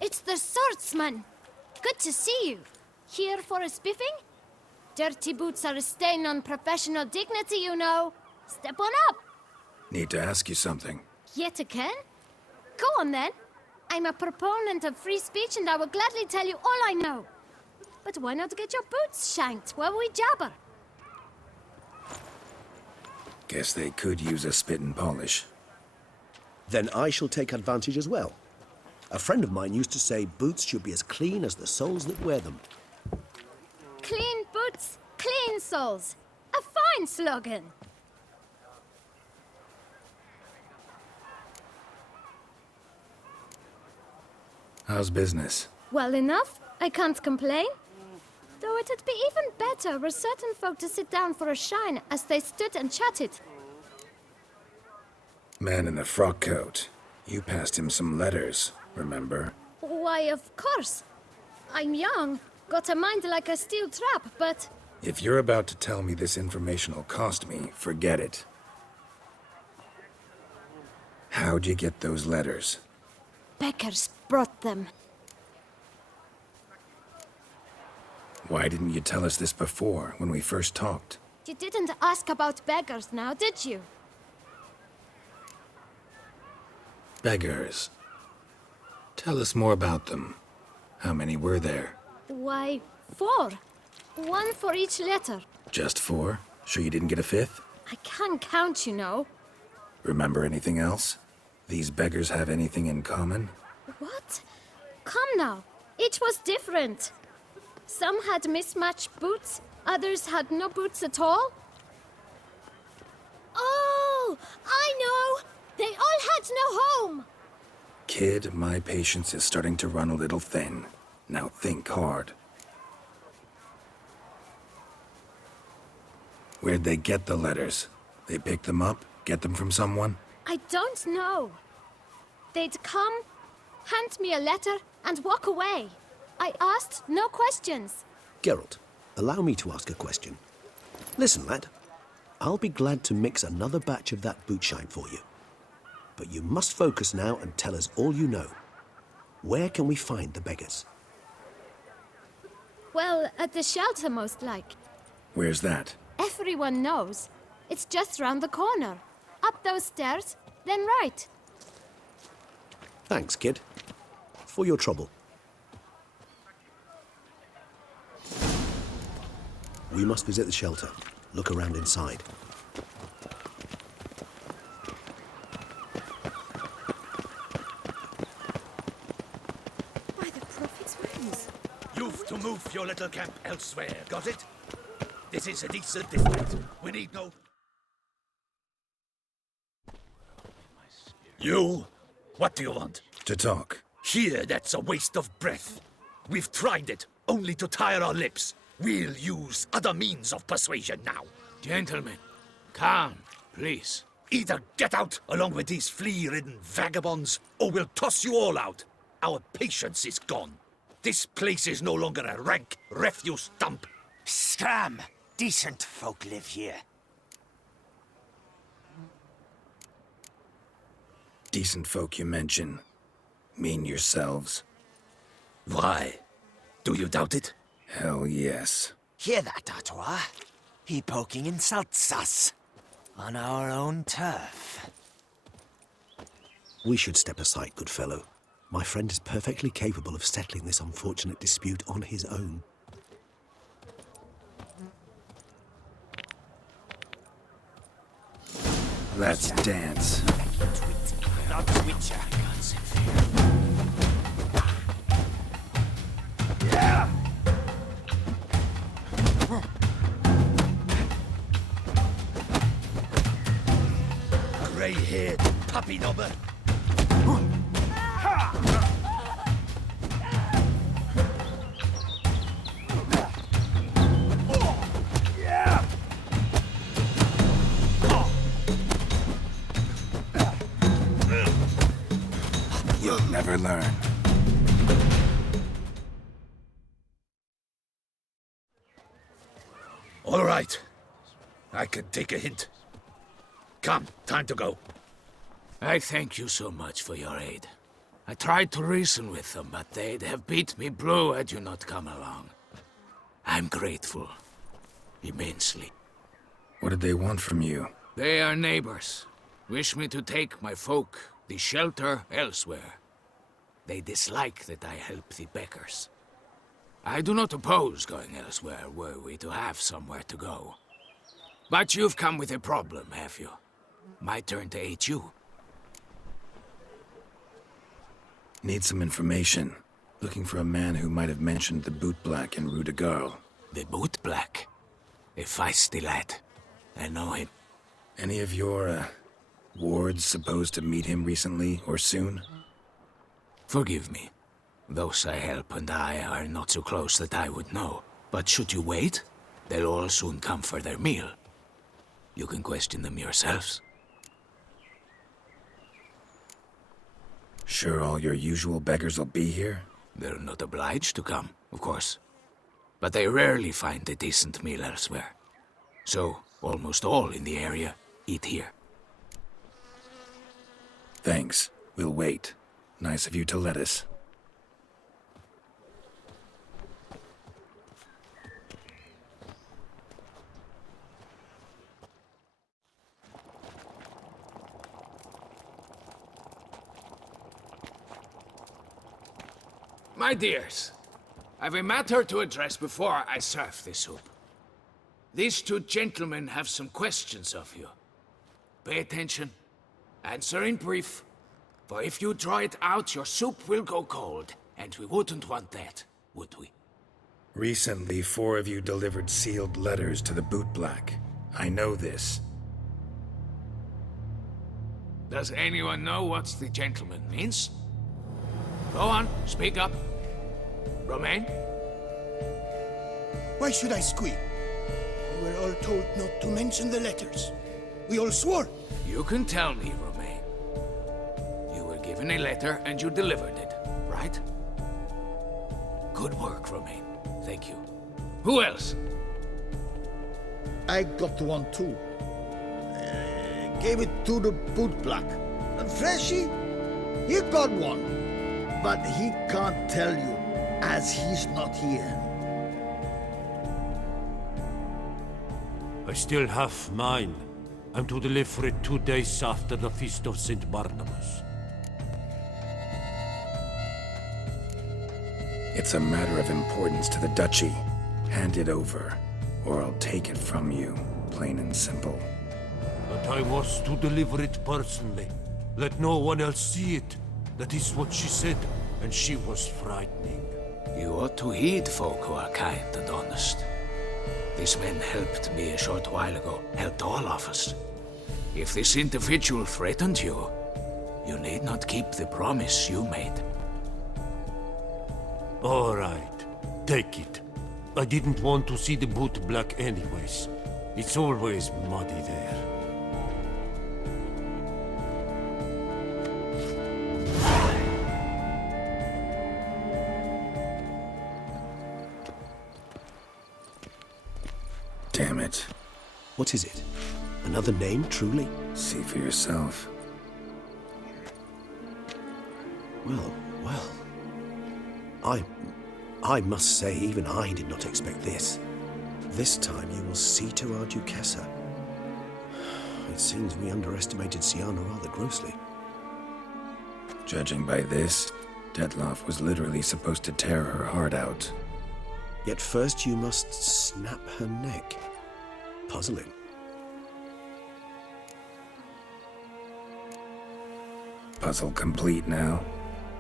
It's the swordsman. Good to see you. Here for a spiffing? Dirty boots are a stain on professional dignity, you know. Step on up. Need to ask you something. Yet again? Go on then. I'm a proponent of free speech and I will gladly tell you all I know. But why not get your boots shanked while we jabber? Guess they could use a spit and polish. Then I shall take advantage as well. A friend of mine used to say boots should be as clean as the soles that wear them. Clean boots, clean soles. A fine slogan. How's business? Well enough. I can't complain. Though it'd be even better were certain folk to sit down for a shine as they stood and chatted. Man in the frock coat. You passed him some letters, remember? Why, of course. I'm young, got a mind like a steel trap, but... If you're about to tell me this information will cost me, forget it. How'd you get those letters? Beggars brought them. Why didn't you tell us this before, when we first talked? You didn't ask about beggars now, did you? Beggars. Tell us more about them. How many were there? Why, 4. 1 for each letter. Just 4? Sure you didn't get a 5th? I can't count, you know. Remember anything else? These beggars have anything in common? What? Come now. Each was different. Some had mismatched boots, others had no boots at all. Oh, I know! They all had no home! Kid, my patience is starting to run a little thin. Now think hard. Where'd they get the letters? They pick them up? Get them from someone? I don't know. They'd come, hand me a letter, and walk away. I asked no questions. Geralt, allow me to ask a question. Listen, lad. I'll be glad to mix another batch of that bootshine for you. But you must focus now and tell us all you know. Where can we find the beggars? Well, at the shelter, most like. Where's that? Everyone knows. It's just round the corner. Up those stairs, then right. Thanks, kid. For your trouble. We must visit the shelter. Look around inside. By the prophet's wings. You've to move your little camp elsewhere, got it? This is a decent district. We need no... You? What do you want? To talk. Here, that's a waste of breath. We've tried it, only to tire our lips. We'll use other means of persuasion now. Gentlemen, calm, please. Either get out along with these flea-ridden vagabonds, or we'll toss you all out. Our patience is gone. This place is no longer a rank refuse dump. Scram! Decent folk live here. Decent folk you mention. Mean yourselves? Why? Do you doubt it? Hell yes. Hear that, Artois? He poking insults us. On our own turf. We should step aside, good fellow. My friend is perfectly capable of settling this unfortunate dispute on his own. Let's dance. Not Witcher. Grey-haired puppy knobber. You'll never learn. All right. I can take a hint. Come, time to go. I thank you so much for your aid. I tried to reason with them, but they'd have beat me blue had you not come along. I'm grateful. Immensely. What did they want from you? They are neighbors. Wish me to take my folk, the shelter, elsewhere. They dislike that I help the Beckers. I do not oppose going elsewhere, were we to have somewhere to go. But you've come with a problem, have you? My turn to aid you. Need some information. Looking for a man who might have mentioned the boot black in Rue de Garl. The boot black. A feisty lad. I know him. Any of your, wards supposed to meet him recently or soon? Forgive me. Those I help and I are not so close that I would know. But should you wait, they'll all soon come for their meal. You can question them yourselves. Sure all your usual beggars will be here? They're not obliged to come, of course. But they rarely find a decent meal elsewhere. So, almost all in the area eat here. Thanks. We'll wait. Nice of you to let us. My dears, I've a matter to address before I serve the soup. These two gentlemen have some questions of you. Pay attention. Answer in brief. For if you draw it out, your soup will go cold. And we wouldn't want that, would we? Recently, 4 of you delivered sealed letters to the boot black. I know this. Does anyone know what the gentleman means? Go on, speak up. Romain? Why should I squeal? We were all told not to mention the letters. We all swore. You can tell me, Romain. You were given a letter and you delivered it, right? Good work, Romain. Thank you. Who else? I got one too. Gave it to the boot black. And Freshy, he got one. But he can't tell you, as he's not here. I still have mine. I'm to deliver it 2 days after the Feast of St. Barnabas. It's a matter of importance to the duchy. Hand it over, or I'll take it from you, plain and simple. But I was to deliver it personally. Let no one else see it. That is what she said, and she was frightening. You ought to heed folk who are kind and honest. These men helped me a short while ago, helped all of us. If this individual threatened you, you need not keep the promise you made. All right, take it. I didn't want to see the boot black anyways. It's always muddy there. Damn it. What is it? Another name, truly? See for yourself. Well. I must say, even I did not expect this. This time you will see to our Duchessa. It seems we underestimated Siana rather grossly. Judging by this, Detloff was literally supposed to tear her heart out. Yet first you must snap her neck. Puzzling. Puzzle complete now.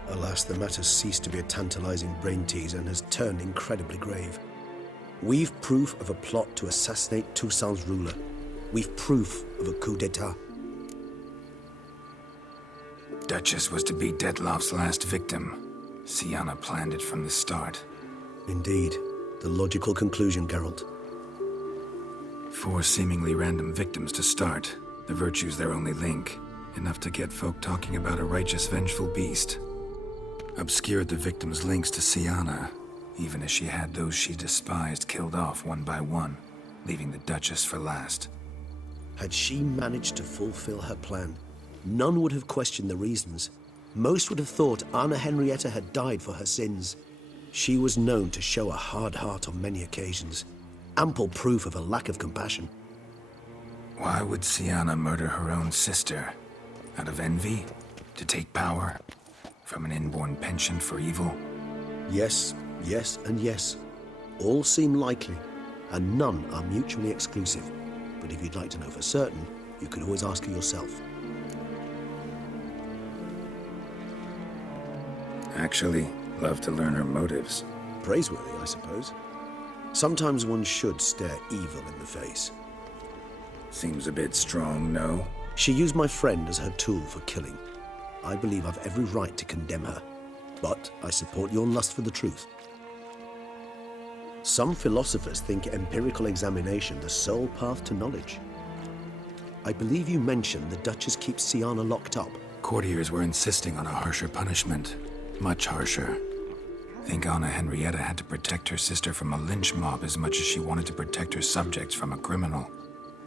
Alas, the matter ceased to be a tantalizing brain tease and has turned incredibly grave. We've proof of a plot to assassinate Toussaint's ruler. We've proof of a coup d'etat. Duchess was to be Detloff's last victim. Siana planned it from the start. Indeed. The logical conclusion, Geralt. 4 seemingly random victims to start. The virtue's their only link. Enough to get folk talking about a righteous, vengeful beast. Obscured the victims' links to Siana, even as she had those she despised killed off one by one, leaving the Duchess for last. Had she managed to fulfill her plan, none would have questioned the reasons. Most would have thought Anna Henrietta had died for her sins. She was known to show a hard heart on many occasions. Ample proof of a lack of compassion. Why would Siana murder her own sister? Out of envy? To take power? From an inborn penchant for evil? Yes, yes, and yes. All seem likely, and none are mutually exclusive. But if you'd like to know for certain, you could always ask her yourself. Actually, love to learn her motives. Praiseworthy, I suppose. Sometimes one should stare evil in the face. Seems a bit strong, no? She used my friend as her tool for killing. I believe I've every right to condemn her, but I support your lust for the truth. Some philosophers think empirical examination the sole path to knowledge. I believe you mentioned the Duchess keeps Siana locked up. Courtiers were insisting on a harsher punishment. Much harsher. Think Anna Henrietta had to protect her sister from a lynch mob as much as she wanted to protect her subjects from a criminal.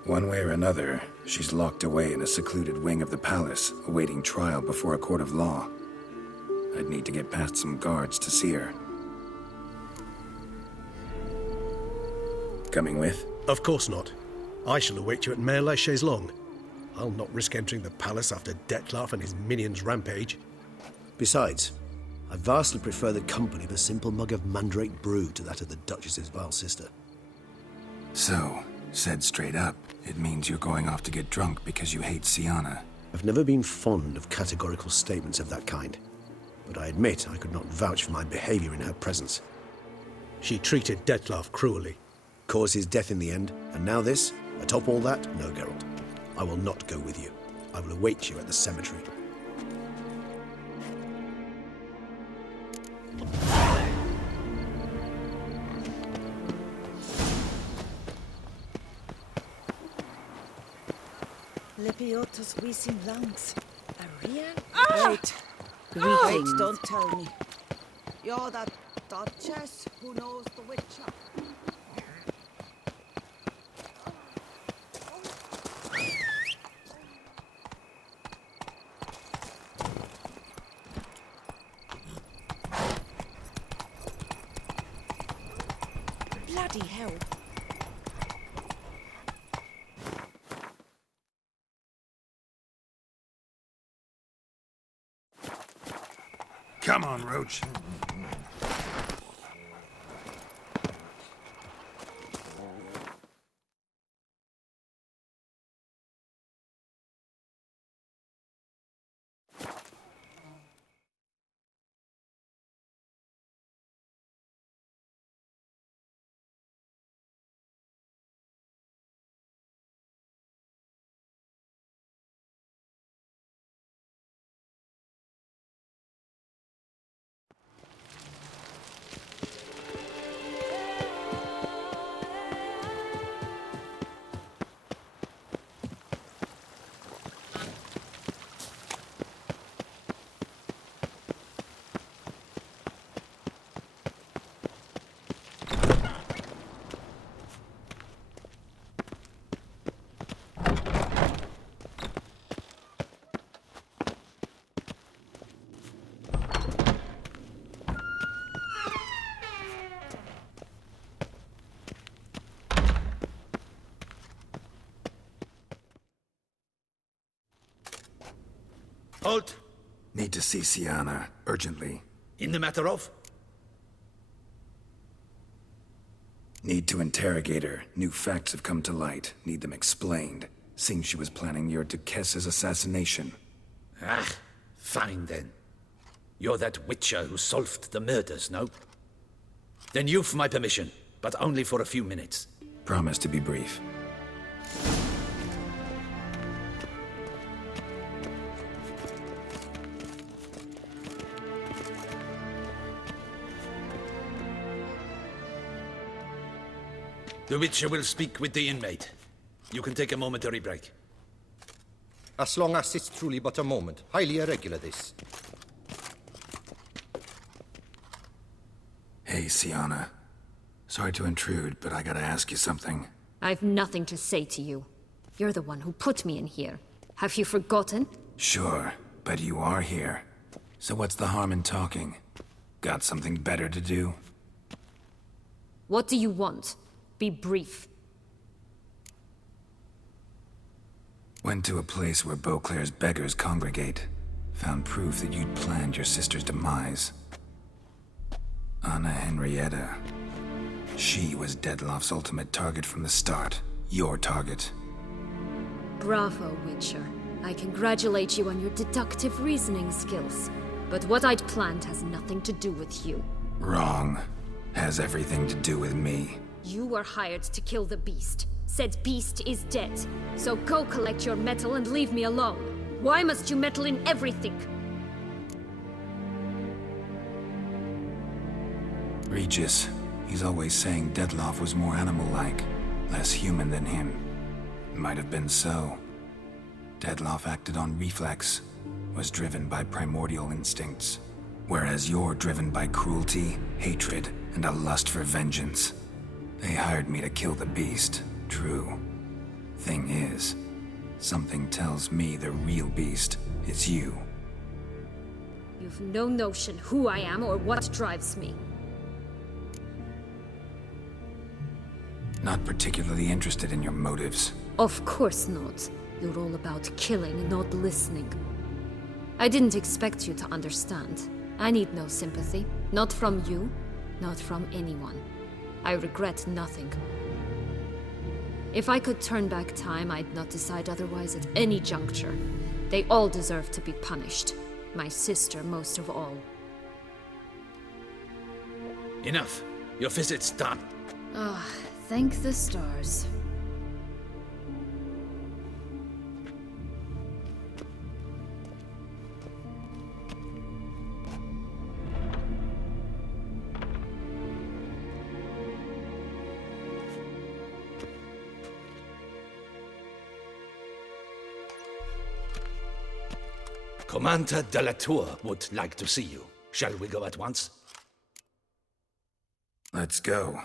One way or another, she's locked away in a secluded wing of the palace, awaiting trial before a court of law. I'd need to get past some guards to see her. Coming with? Of course not. I shall await you at Mare la Chaise-Longue. I'll not risk entering the palace after Detloff and his minions rampage. Besides, I vastly prefer the company of a simple mug of mandrake brew to that of the Duchess's vile sister. So, said straight up, it means you're going off to get drunk because you hate Siana. I've never been fond of categorical statements of that kind, but I admit I could not vouch for my behavior in her presence. She treated Detloff cruelly. Caused his death in the end, and now this? Atop all that, no, Geralt. I will not go with you. I will await you at the cemetery. Lepiotus visum langs. Arian? Wait. Wait, don't tell me. You're that Duchess who knows the Witcher. Bloody hell. Come on, Roach. Halt! Need to see Siana, urgently. In the matter of? Need to interrogate her. New facts have come to light. Need them explained. Seems she was planning your Duquesse's assassination. Ah, fine then. You're that witcher who solved the murders, no? Then you've my permission, but only for a few minutes. Promise to be brief. The Witcher will speak with the inmate. You can take a momentary break. As long as it's truly but a moment. Highly irregular, this. Hey, Siana. Sorry to intrude, but I gotta ask you something. I've nothing to say to you. You're the one who put me in here. Have you forgotten? Sure, but you are here. So what's the harm in talking? Got something better to do? What do you want? Be brief. Went to a place where Beauclair's beggars congregate. Found proof that you'd planned your sister's demise. Anna Henrietta. She was Dettlaff's ultimate target from the start. Your target. Bravo, Witcher. I congratulate you on your deductive reasoning skills. But what I'd planned has nothing to do with you. Wrong. Has everything to do with me. You were hired to kill the beast. Said beast is dead. So go collect your metal and leave me alone. Why must you meddle in everything? Regis. He's always saying Dettlaff was more animal-like, less human than him. Might have been so. Dettlaff acted on reflex, was driven by primordial instincts, whereas you're driven by cruelty, hatred, and a lust for vengeance. They hired me to kill the beast, true. Thing is, something tells me the real beast is you. You've no notion who I am or what drives me. Not particularly interested in your motives. Of course not. You're all about killing, not listening. I didn't expect you to understand. I need no sympathy. Not from you, not from anyone. I regret nothing. If I could turn back time, I'd not decide otherwise at any juncture. They all deserve to be punished. My sister most of all. Enough. Your visit's done. Ah, thank the stars. Commander de la Tour would like to see you. Shall we go at once? Let's go.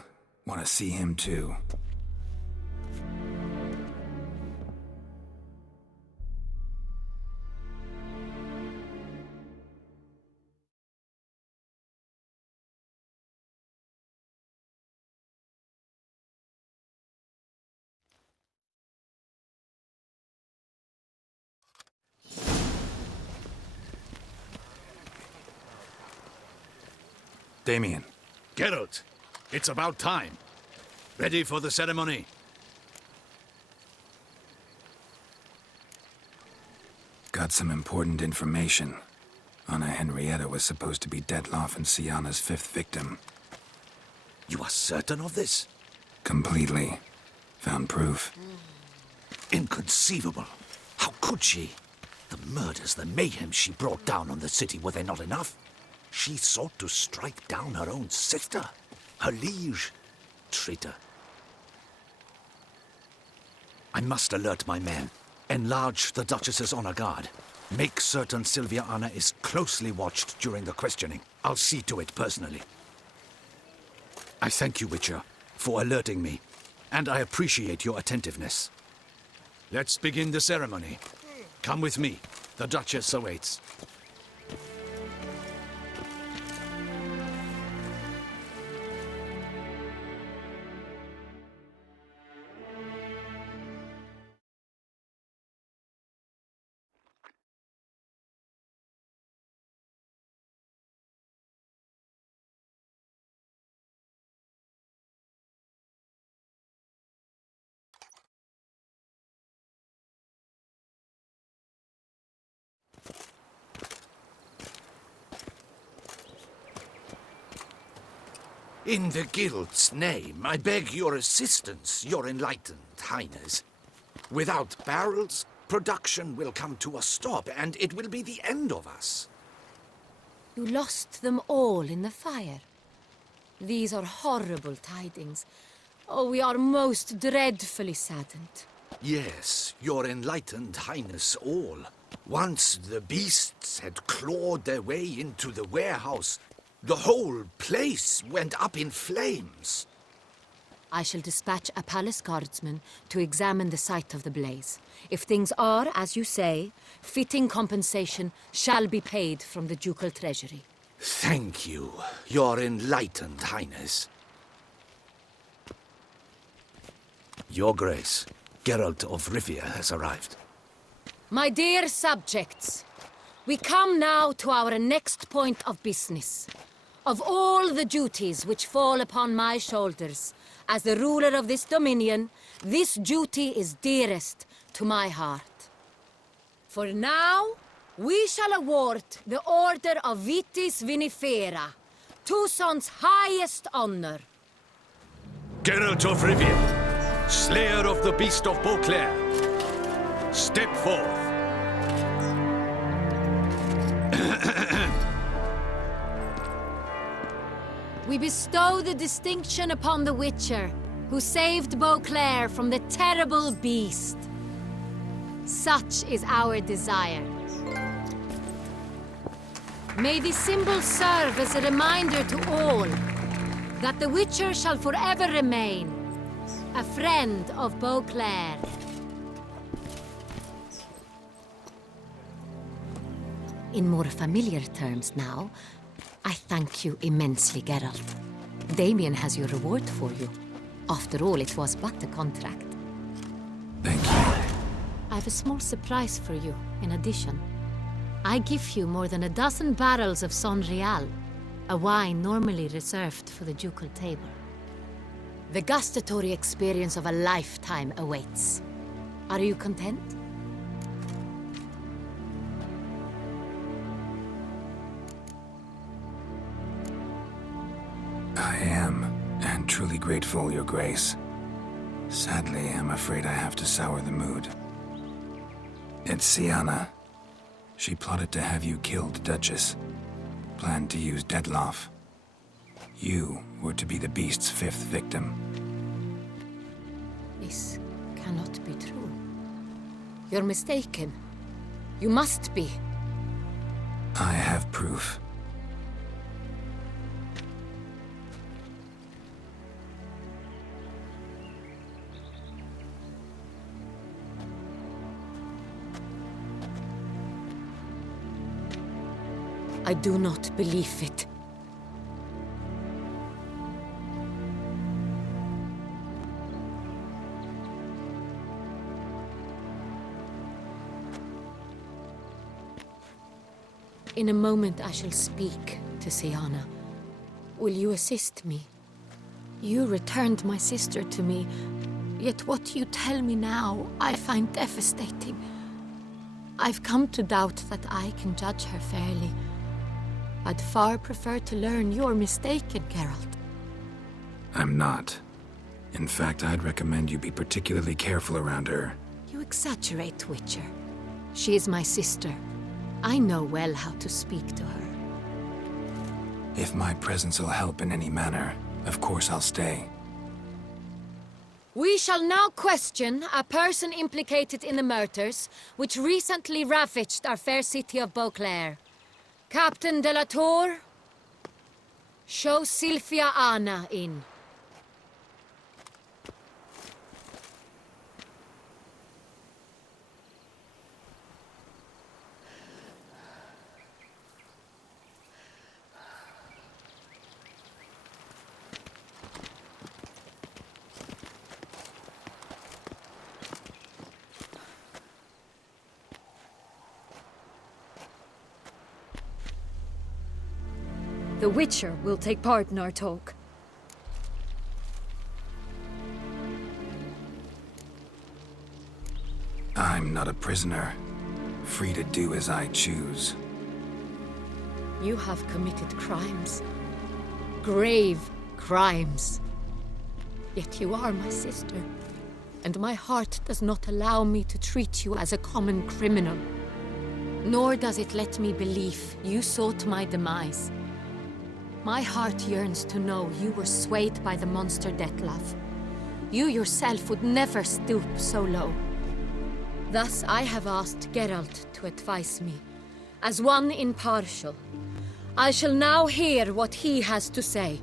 Want to see him too. Damien. Geralt, it's about time. Ready for the ceremony? Got some important information. Anna Henrietta was supposed to be Detloff and Sienna's 5th victim. You are certain of this? Completely. Found proof. Inconceivable. How could she? The murders, the mayhem she brought down on the city, were they not enough? She sought to strike down her own sister, her liege. Traitor. I must alert my men. Enlarge the Duchess's honor guard. Make certain Sylvia Anna is closely watched during the questioning. I'll see to it personally. I thank you, Witcher, for alerting me, and I appreciate your attentiveness. Let's begin the ceremony. Come with me. The Duchess awaits. In the Guild's name, I beg your assistance, your enlightened highness. Without barrels, production will come to a stop, and it will be the end of us. You lost them all in the fire. These are horrible tidings. Oh, we are most dreadfully saddened. Yes, your enlightened highness all. Once the beasts had clawed their way into the warehouse, the whole place went up in flames. I shall dispatch a palace guardsman to examine the site of the blaze. If things are, as you say, fitting compensation shall be paid from the ducal treasury. Thank you, your enlightened highness. Your Grace, Geralt of Rivia has arrived. My dear subjects, we come now to our next point of business. Of all the duties which fall upon my shoulders, as the ruler of this dominion, this duty is dearest to my heart. For now, we shall award the Order of Vitis Vinifera, Tucson's highest honor. Geralt of Rivia, slayer of the beast of Beauclair, step forth. We bestow the distinction upon the Witcher, who saved Beauclair from the terrible beast. Such is our desire. May this symbol serve as a reminder to all that the Witcher shall forever remain a friend of Beauclair. In more familiar terms now, I thank you immensely, Geralt. Damien has your reward for you. After all, it was but a contract. Thank you. I have a small surprise for you, in addition. I give you more than a dozen barrels of Son Real, a wine normally reserved for the ducal table. The gustatory experience of a lifetime awaits. Are you content? I am, and truly grateful, Your Grace. Sadly, I'm afraid I have to sour the mood. It's Sienna. She plotted to have you killed, Duchess. Planned to use Detloff. You were to be the beast's 5th victim. This cannot be true. You're mistaken. You must be. I have proof. I do not believe it. In a moment I shall speak to Sienna. Will you assist me? You returned my sister to me, yet what you tell me now I find devastating. I've come to doubt that I can judge her fairly. I'd far prefer to learn you're mistaken, Geralt. I'm not. In fact, I'd recommend you be particularly careful around her. You exaggerate, Witcher. She is my sister. I know well how to speak to her. If my presence will help in any manner, of course I'll stay. We shall now question a person implicated in the murders which recently ravaged our fair city of Beauclair. Captain de la Tour, show Sylvia Anna in. The Witcher will take part in our talk. I'm not a prisoner, free to do as I choose. You have committed crimes. Grave crimes. Yet you are my sister, and my heart does not allow me to treat you as a common criminal. Nor does it let me believe you sought my demise. My heart yearns to know you were swayed by the monster Dettlaff. You yourself would never stoop so low. Thus I have asked Geralt to advise me, as one impartial. I shall now hear what he has to say.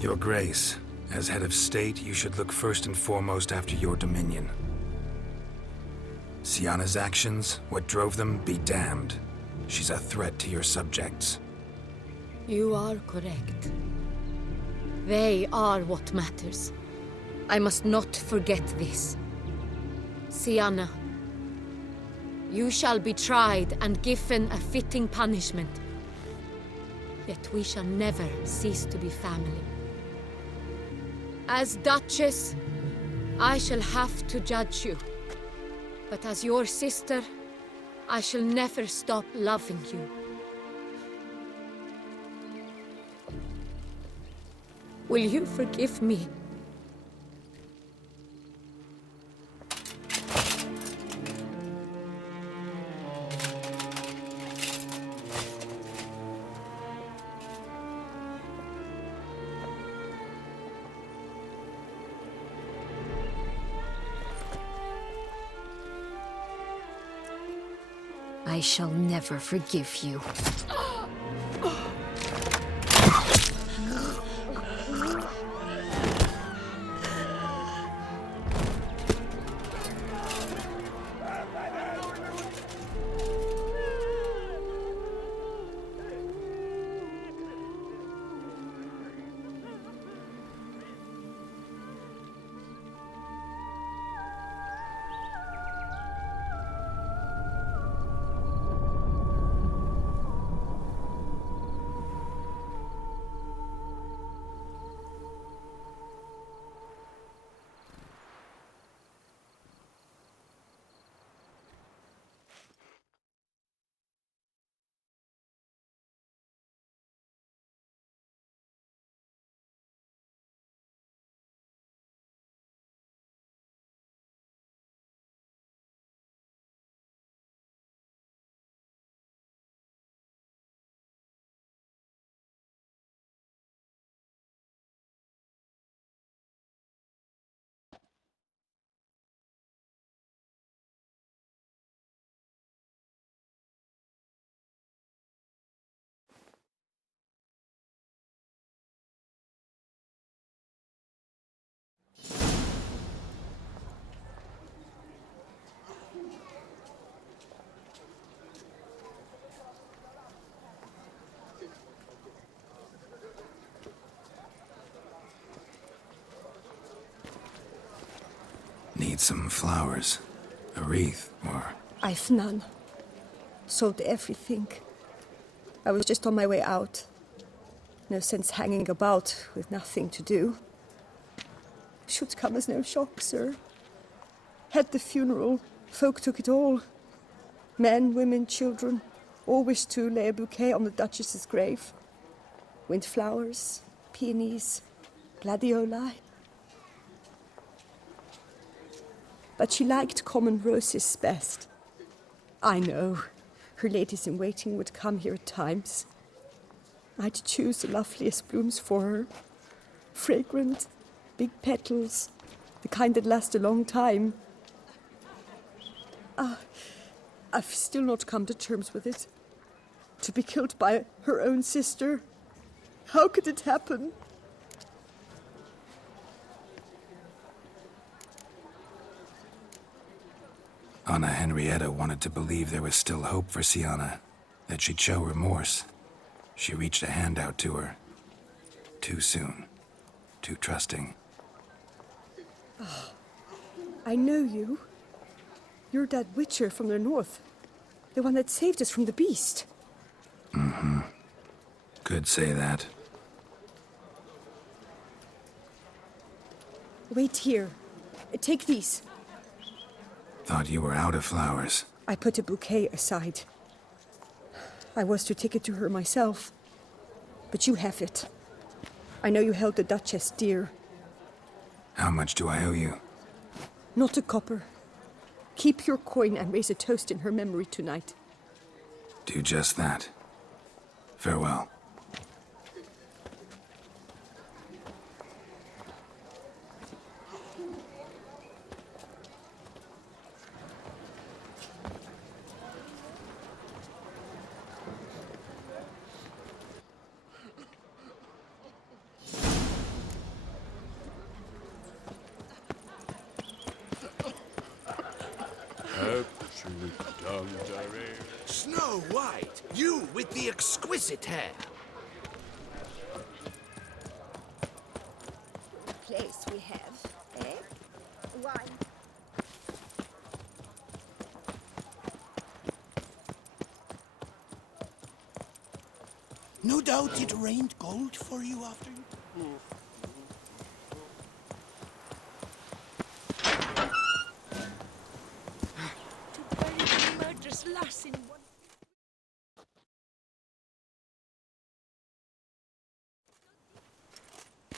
Your Grace, as head of state, you should look first and foremost after your dominion. Sienna's actions, what drove them, be damned. She's a threat to your subjects. You are correct. They are what matters. I must not forget this. Sienna, you shall be tried and given a fitting punishment. Yet we shall never cease to be family. As Duchess, I shall have to judge you. But as your sister, I shall never stop loving you. Will you forgive me? I shall never forgive you. Need some flowers, a wreath, or... I've none. Sold everything. I was just on my way out. No sense hanging about with nothing to do. Should come as no shock, sir. Had the funeral. Folk took it all. Men, women, children, all wished to lay a bouquet on the Duchess's grave. Windflowers, peonies, gladioli. But she liked common roses best. I know, her ladies-in-waiting would come here at times. I'd choose the loveliest blooms for her. Fragrant, big petals, the kind that last a long time. I've still not come to terms with it. To be killed by her own sister. How could it happen? Anna Henrietta wanted to believe there was still hope for Sienna, that she'd show remorse. She reached a hand out to her. Too soon. Too trusting. Oh, I know you. You're that witcher from the north. The one that saved us from the beast. Mm-hmm. Could say that. Wait here. Take these. Thought you were out of flowers. I put a bouquet aside. I was to take it to her myself. But you have it. I know you held the Duchess dear. How much do I owe you? Not a copper. Keep your coin and raise a toast in her memory tonight. Do just that. Farewell. Snow White, you with the exquisite hair. Place we have, eh? Wine. No doubt it rained gold for you after you.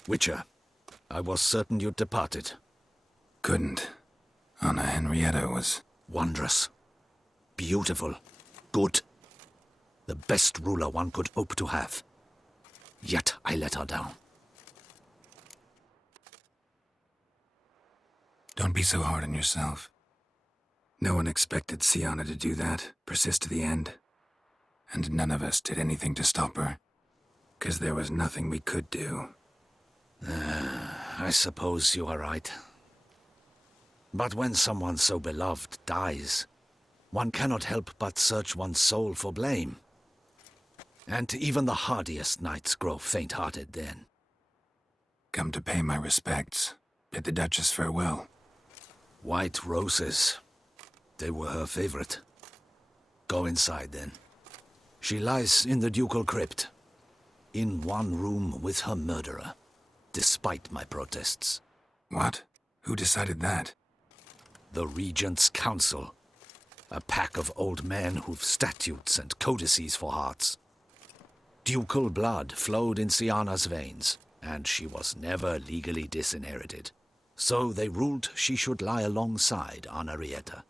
Witcher, I was certain you'd departed. Couldn't. Anna Henrietta was... wondrous. Beautiful. Good. The best ruler one could hope to have. Yet I let her down. Don't be so hard on yourself. No one expected Sienna to do that, persist to the end. And none of us did anything to stop her. 'Cause there was nothing we could do. I suppose you are right. But when someone so beloved dies, one cannot help but search one's soul for blame. And even the hardiest knights grow faint-hearted then. Come to pay my respects. Bid the Duchess farewell. White roses. They were her favorite. Go inside then. She lies in the ducal crypt. In one room with her murderer. Despite my protests. What? Who decided that? The Regent's Council. A pack of old men who've statutes and codices for hearts. Ducal blood flowed in Sienna's veins, and she was never legally disinherited. So they ruled she should lie alongside Anna Henrietta.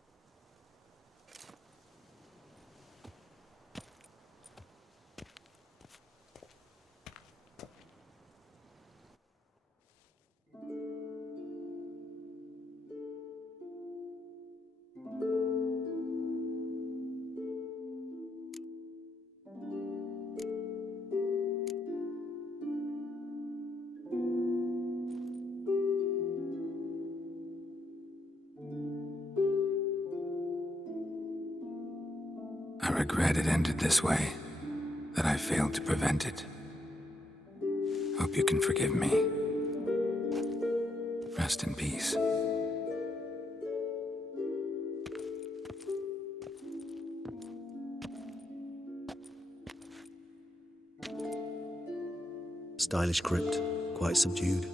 I regret it ended this way, that I failed to prevent it. Hope you can forgive me. Rest in peace. Stylish crypt, quite subdued.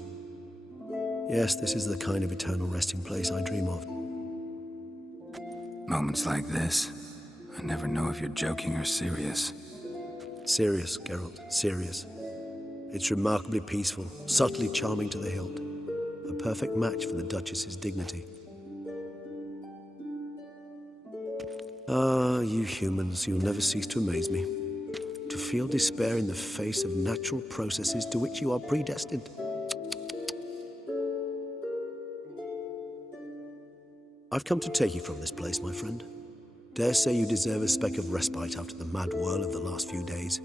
Yes, this is the kind of eternal resting place I dream of. Moments like this, I never know if you're joking or serious. Serious, Geralt, serious. It's remarkably peaceful, subtly charming to the hilt. A perfect match for the Duchess's dignity. Ah, you humans, you'll never cease to amaze me. To feel despair in the face of natural processes to which you are predestined. I've come to take you from this place, my friend. Dare say you deserve a speck of respite after the mad whirl of the last few days.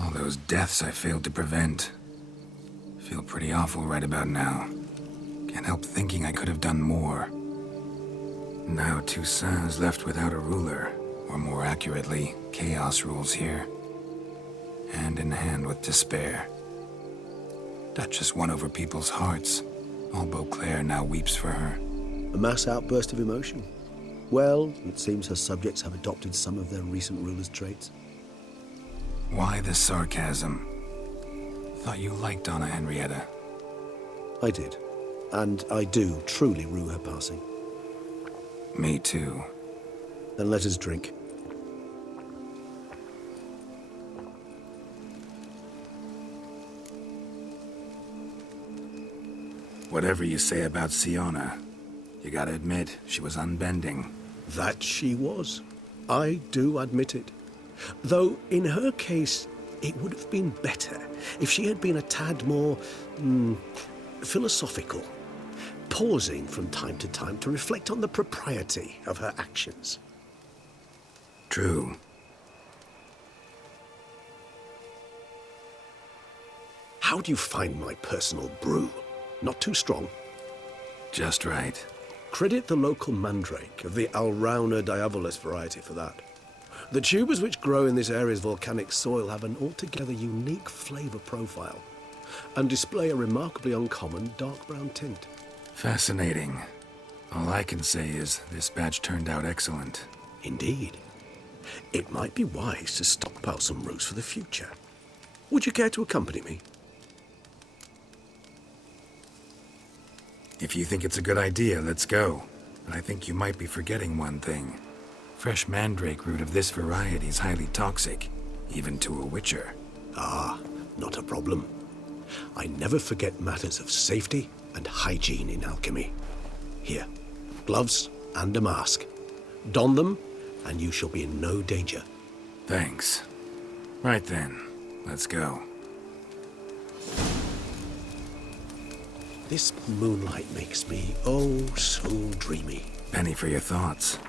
All those deaths I failed to prevent. Feel pretty awful right about now. Can't help thinking I could have done more. Now Toussaint's left without a ruler, or more accurately, chaos rules here. Hand in hand with despair. Duchess won over people's hearts. All Beauclair now weeps for her. A mass outburst of emotion. Well, it seems her subjects have adopted some of their recent ruler's traits. Why the sarcasm? Thought you liked Donna Henrietta. I did. And I do truly rue her passing. Me too. Then let us drink. Whatever you say about Siona, you gotta admit, she was unbending. That she was. I do admit it. Though, in her case, it would have been better if she had been a tad more philosophical, pausing from time to time to reflect on the propriety of her actions. True. How do you find my personal brew? Not too strong? Just right. Credit the local mandrake of the Alrauna diabolus variety for that. The tubers which grow in this area's volcanic soil have an altogether unique flavour profile and display a remarkably uncommon dark brown tint. Fascinating. All I can say is this batch turned out excellent. Indeed. It might be wise to stockpile some roots for the future. Would you care to accompany me? If you think it's a good idea, let's go. But I think you might be forgetting one thing. Fresh mandrake root of this variety is highly toxic, even to a witcher. Ah, not a problem. I never forget matters of safety and hygiene in alchemy. Here, gloves and a mask. Don them, and you shall be in no danger. Thanks. Right then, let's go. This moonlight makes me, oh, so dreamy. Penny for your thoughts.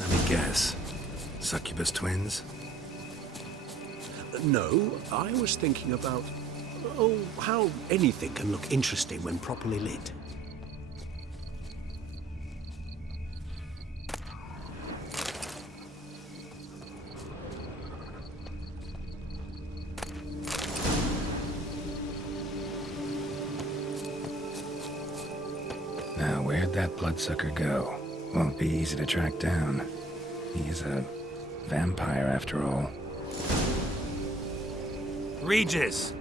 Let me guess. Succubus twins? No, I was thinking about, how anything can look interesting when properly lit. Now, where'd that bloodsucker go? Won't be easy to track down. He's a vampire, after all. Regis!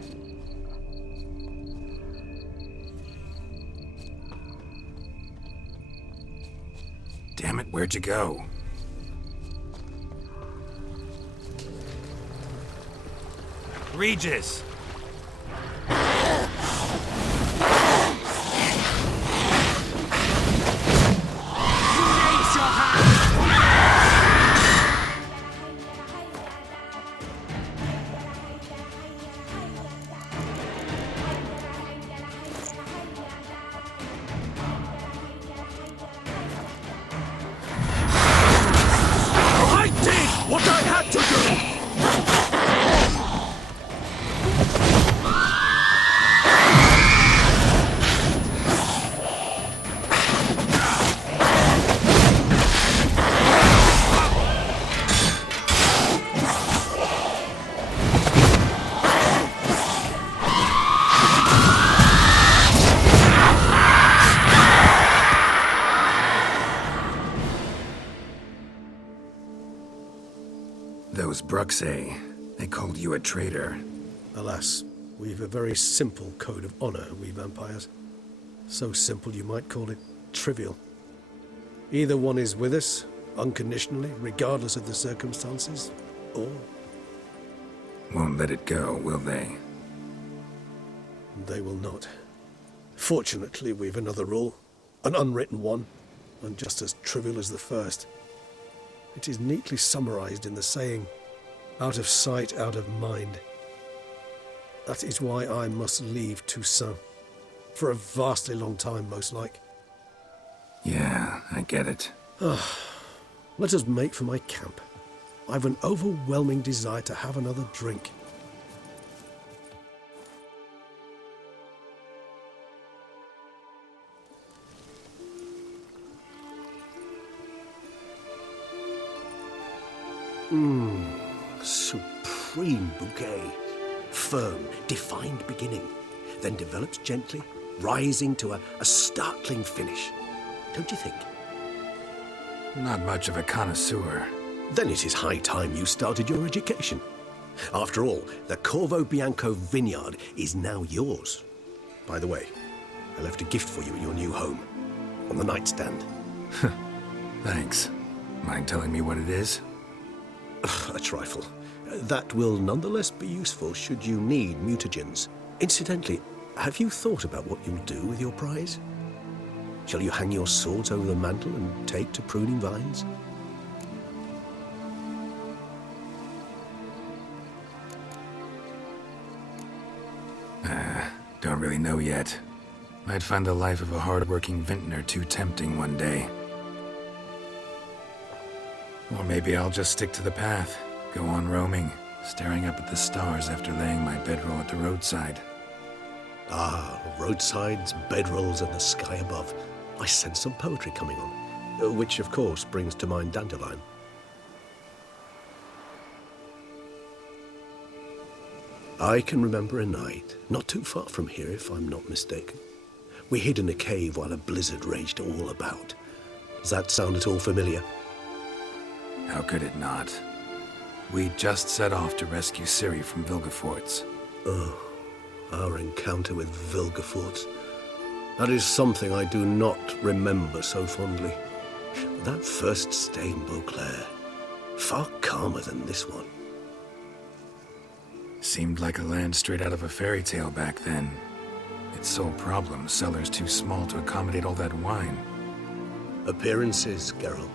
Where'd you go? Regis! I did what I had to do! Those Bruxay, they called you a traitor. Alas, we've a very simple code of honor, we vampires. So simple you might call it trivial. Either one is with us, unconditionally, regardless of the circumstances, or Won't let it go, will they? they will not. Fortunately, we've another rule, an unwritten one, and just as trivial as the first. It is neatly summarized in the saying, out of sight, out of mind. That is why I must leave Toussaint. For a vastly long time, most like. Yeah, I get it. Let us make for my camp. I've an overwhelming desire to have another drink. Supreme bouquet. Firm, defined beginning, then develops gently, rising to a startling finish. Don't you think? Not much of a connoisseur. Then it is high time you started your education. After all, the Corvo Bianco vineyard is now yours. By the way, I left a gift for you in your new home, on the nightstand. Thanks. Mind telling me what it is? A trifle. That will nonetheless be useful should you need mutagens. Incidentally, have you thought about what you'll do with your prize? Shall you hang your swords over the mantle and take to pruning vines? Don't really know yet. Might find the life of a hard-working vintner too tempting one day. Or maybe I'll just stick to the path, go on roaming, staring up at the stars after laying my bedroll at the roadside. Ah, roadsides, bedrolls, and the sky above. I sense some poetry coming on, which of course brings to mind Dandelion. I can remember a night, not too far from here if I'm not mistaken. We hid in a cave while a blizzard raged all about. Does that sound at all familiar? How could it not? We just set off to rescue Ciri from Vilgefortz. Oh, our encounter with Vilgefortz. That is something I do not remember so fondly. But that first stay in Beauclair, far calmer than this one. Seemed like a land straight out of a fairy tale back then. Its sole problem, cellars too small to accommodate all that wine. Appearances, Geralt.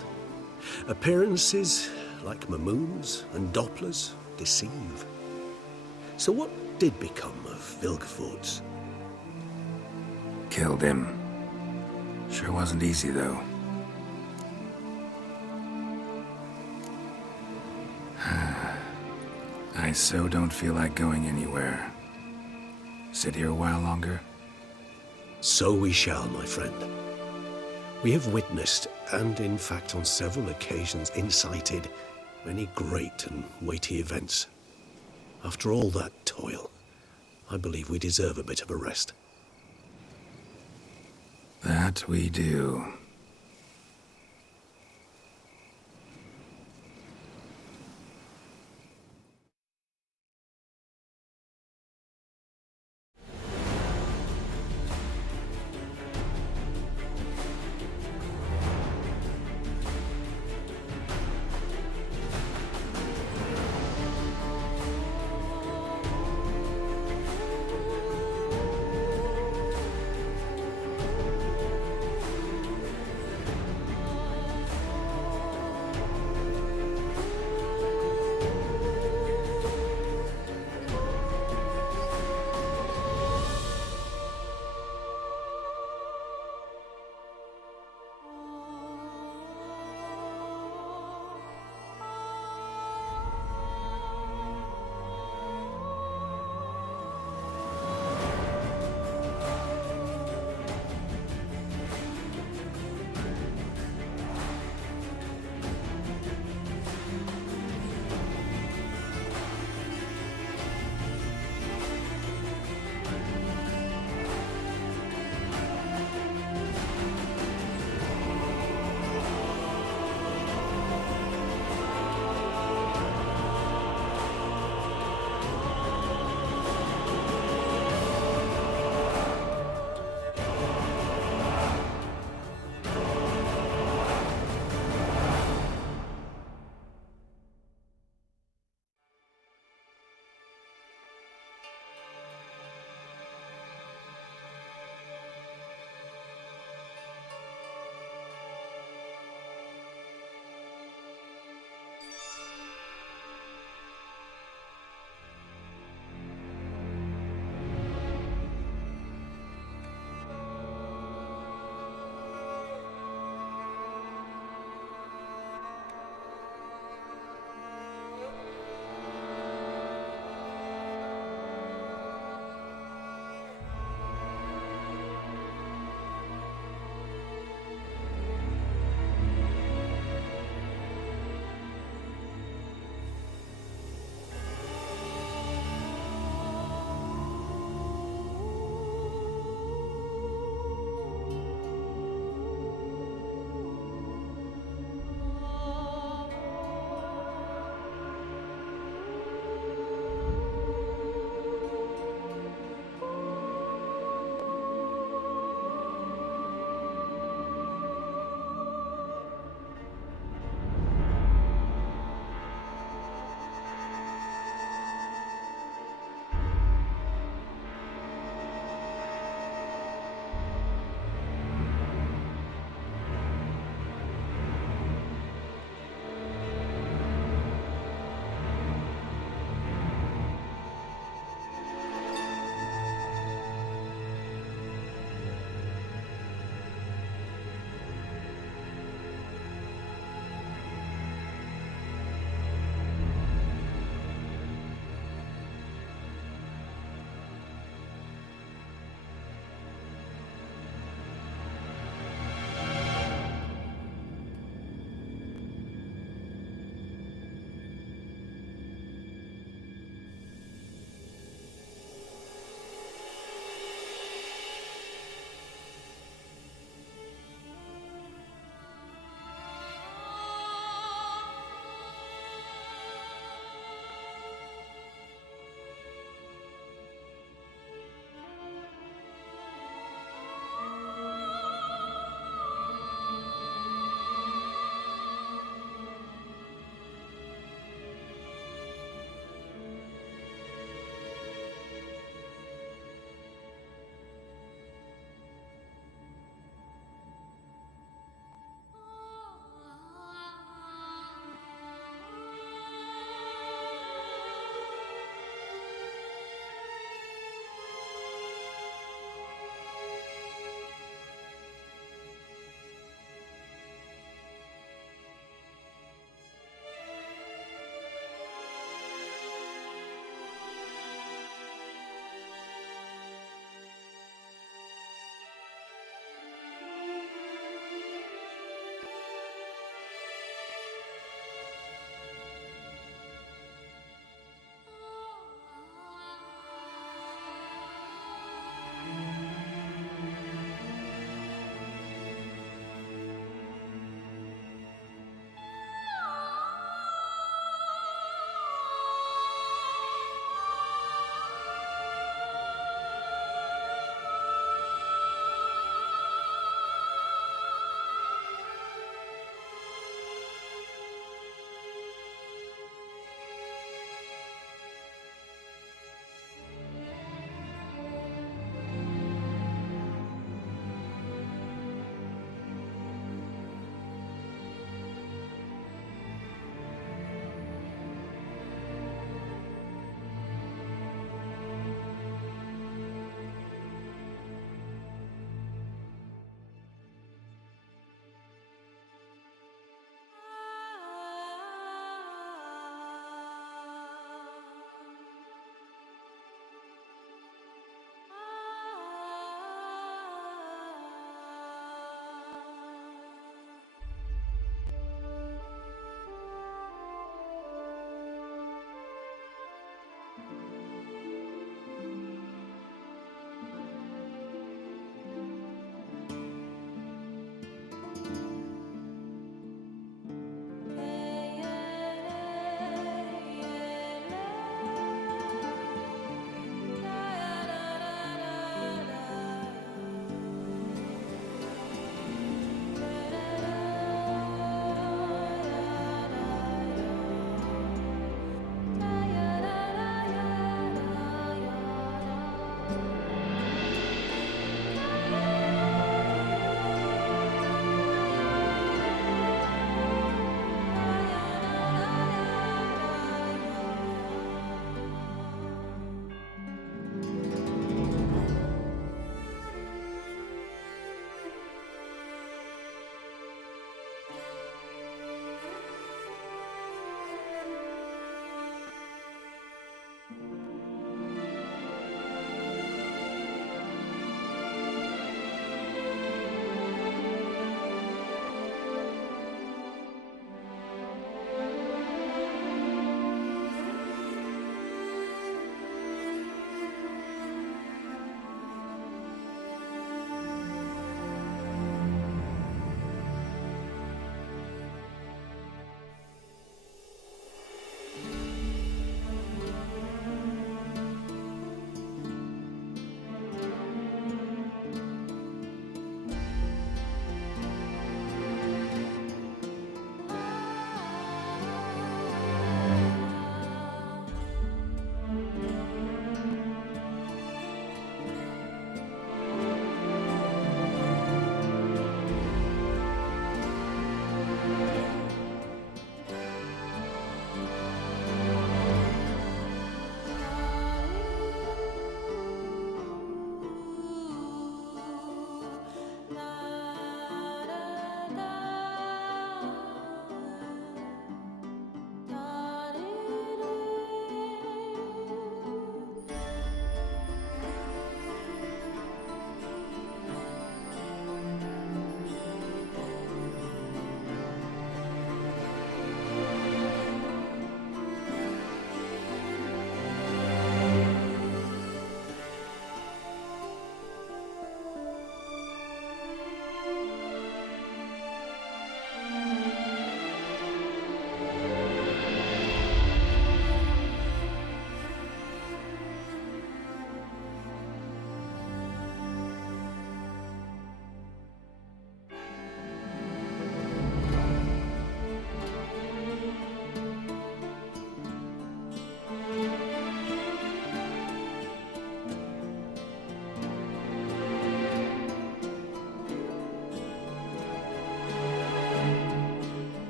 Appearances, like Mamoons and Dopplers, deceive. So what did become of Vilgefortz? Killed him. Sure wasn't easy, though. I so don't feel like going anywhere. Sit here a while longer? So we shall, my friend. We have witnessed, and in fact on several occasions incited, many great and weighty events. After all that toil, I believe we deserve a bit of a rest. That we do.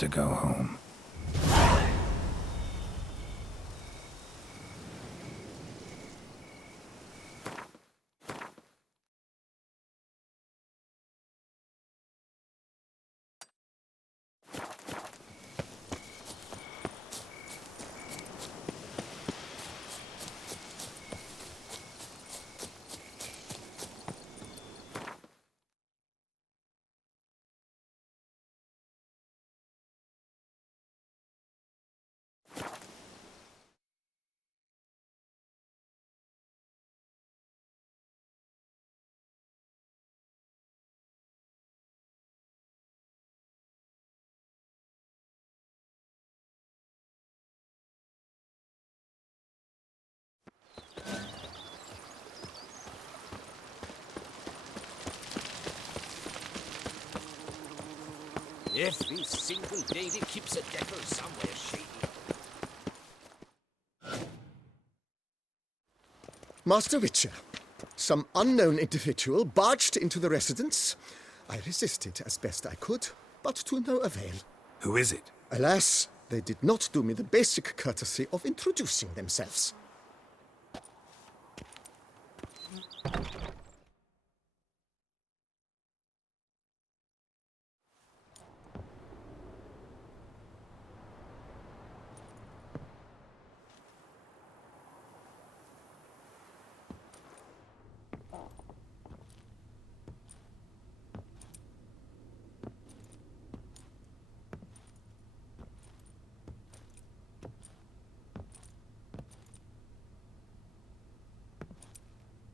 to go home. Every single lady keeps a devil somewhere shady. Master Witcher, some unknown individual barged into the residence. I resisted as best I could, but to no avail. Who is it? Alas, they did not do me the basic courtesy of introducing themselves.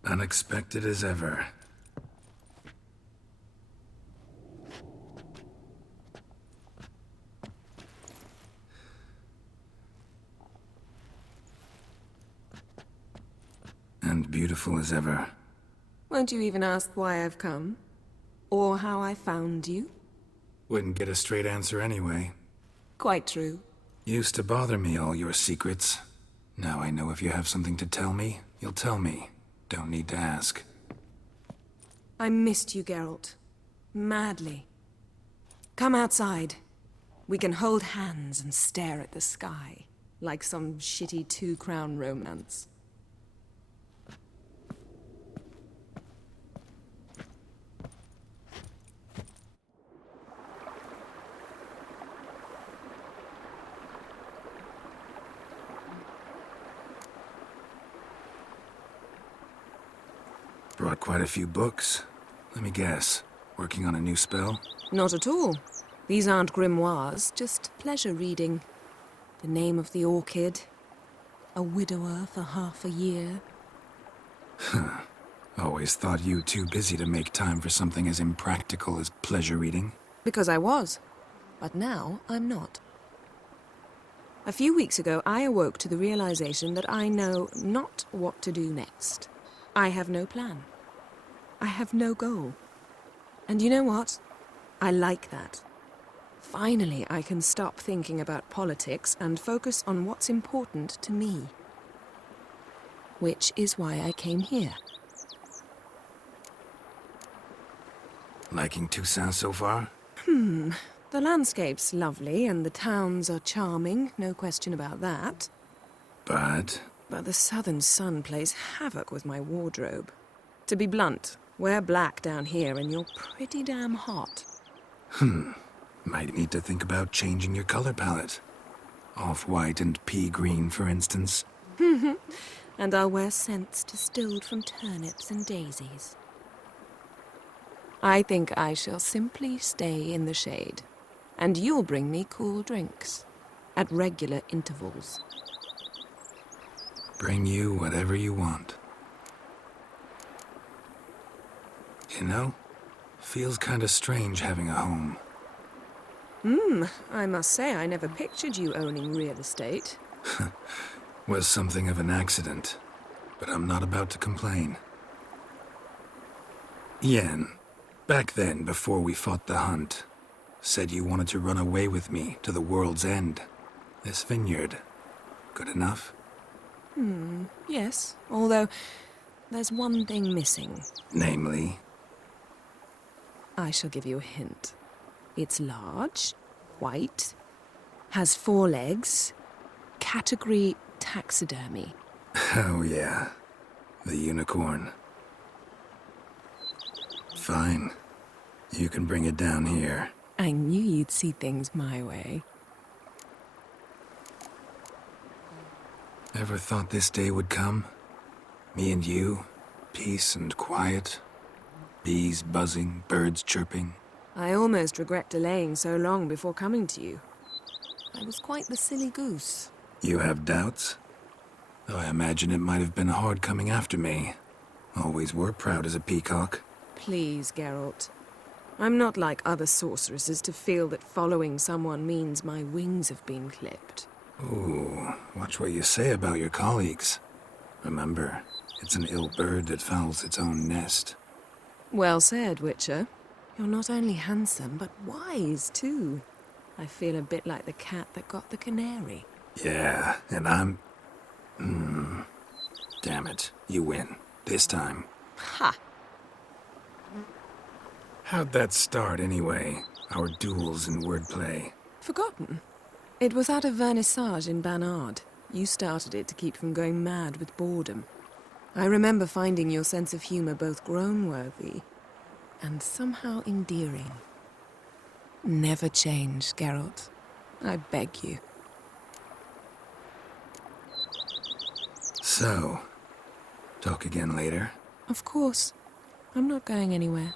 Unexpected as ever. And beautiful as ever. Won't you even ask why I've come? Or how I found you? Wouldn't get a straight answer anyway. Quite true. Used to bother me, all your secrets. Now I know if you have something to tell me, you'll tell me. Don't need to ask. I missed you, Geralt. Madly. Come outside. We can hold hands and stare at the sky, like some shitty two-crown romance. Brought quite a few books. Let me guess. Working on a new spell? Not at all. These aren't grimoires, just pleasure reading. The Name of the Orchid. A widower for half a year. Huh. Always thought you too busy to make time for something as impractical as pleasure reading. Because I was. But now I'm not. A few weeks ago, I awoke to the realization that I know not what to do next. I have no plan. I have no goal. And you know what? I like that. Finally, I can stop thinking about politics and focus on what's important to me. Which is why I came here. Liking Toussaint so far? The landscape's lovely and the towns are charming, no question about that. But the southern sun plays havoc with my wardrobe. To be blunt, wear black down here and you're pretty damn hot. Might need to think about changing your color palette. Off-white and pea green, for instance. And I'll wear scents distilled from turnips and daisies. I think I shall simply stay in the shade. And you'll bring me cool drinks. At regular intervals. Bring you whatever you want. You know, feels kinda strange having a home. I must say I never pictured you owning real estate. Was something of an accident, but I'm not about to complain. Yen, back then, before we fought the hunt, said you wanted to run away with me to the world's end. This vineyard, good enough? Yes, although there's one thing missing. Namely? I shall give you a hint. It's large, white, has 4 legs, category taxidermy. Oh, yeah. The unicorn. Fine. You can bring it down here. I knew you'd see things my way. Ever thought this day would come? Me and you, peace and quiet. Bees buzzing, birds chirping. I almost regret delaying so long before coming to you. I was quite the silly goose. You have doubts? Though I imagine it might have been hard coming after me. Always were proud as a peacock. Please, Geralt. I'm not like other sorceresses to feel that following someone means my wings have been clipped. Ooh, watch what you say about your colleagues. Remember, it's an ill bird that fouls its own nest. Well said, Witcher. You're not only handsome, but wise, too. I feel a bit like the cat that got the canary. Yeah, and I'm... Damn it, you win. This time. Ha! How'd that start, anyway? Our duels and wordplay. Forgotten? It was at a vernissage in Banard. You started it to keep from going mad with boredom. I remember finding your sense of humor both groan-worthy and somehow endearing. Never change, Geralt. I beg you. So, talk again later? Of course. I'm not going anywhere.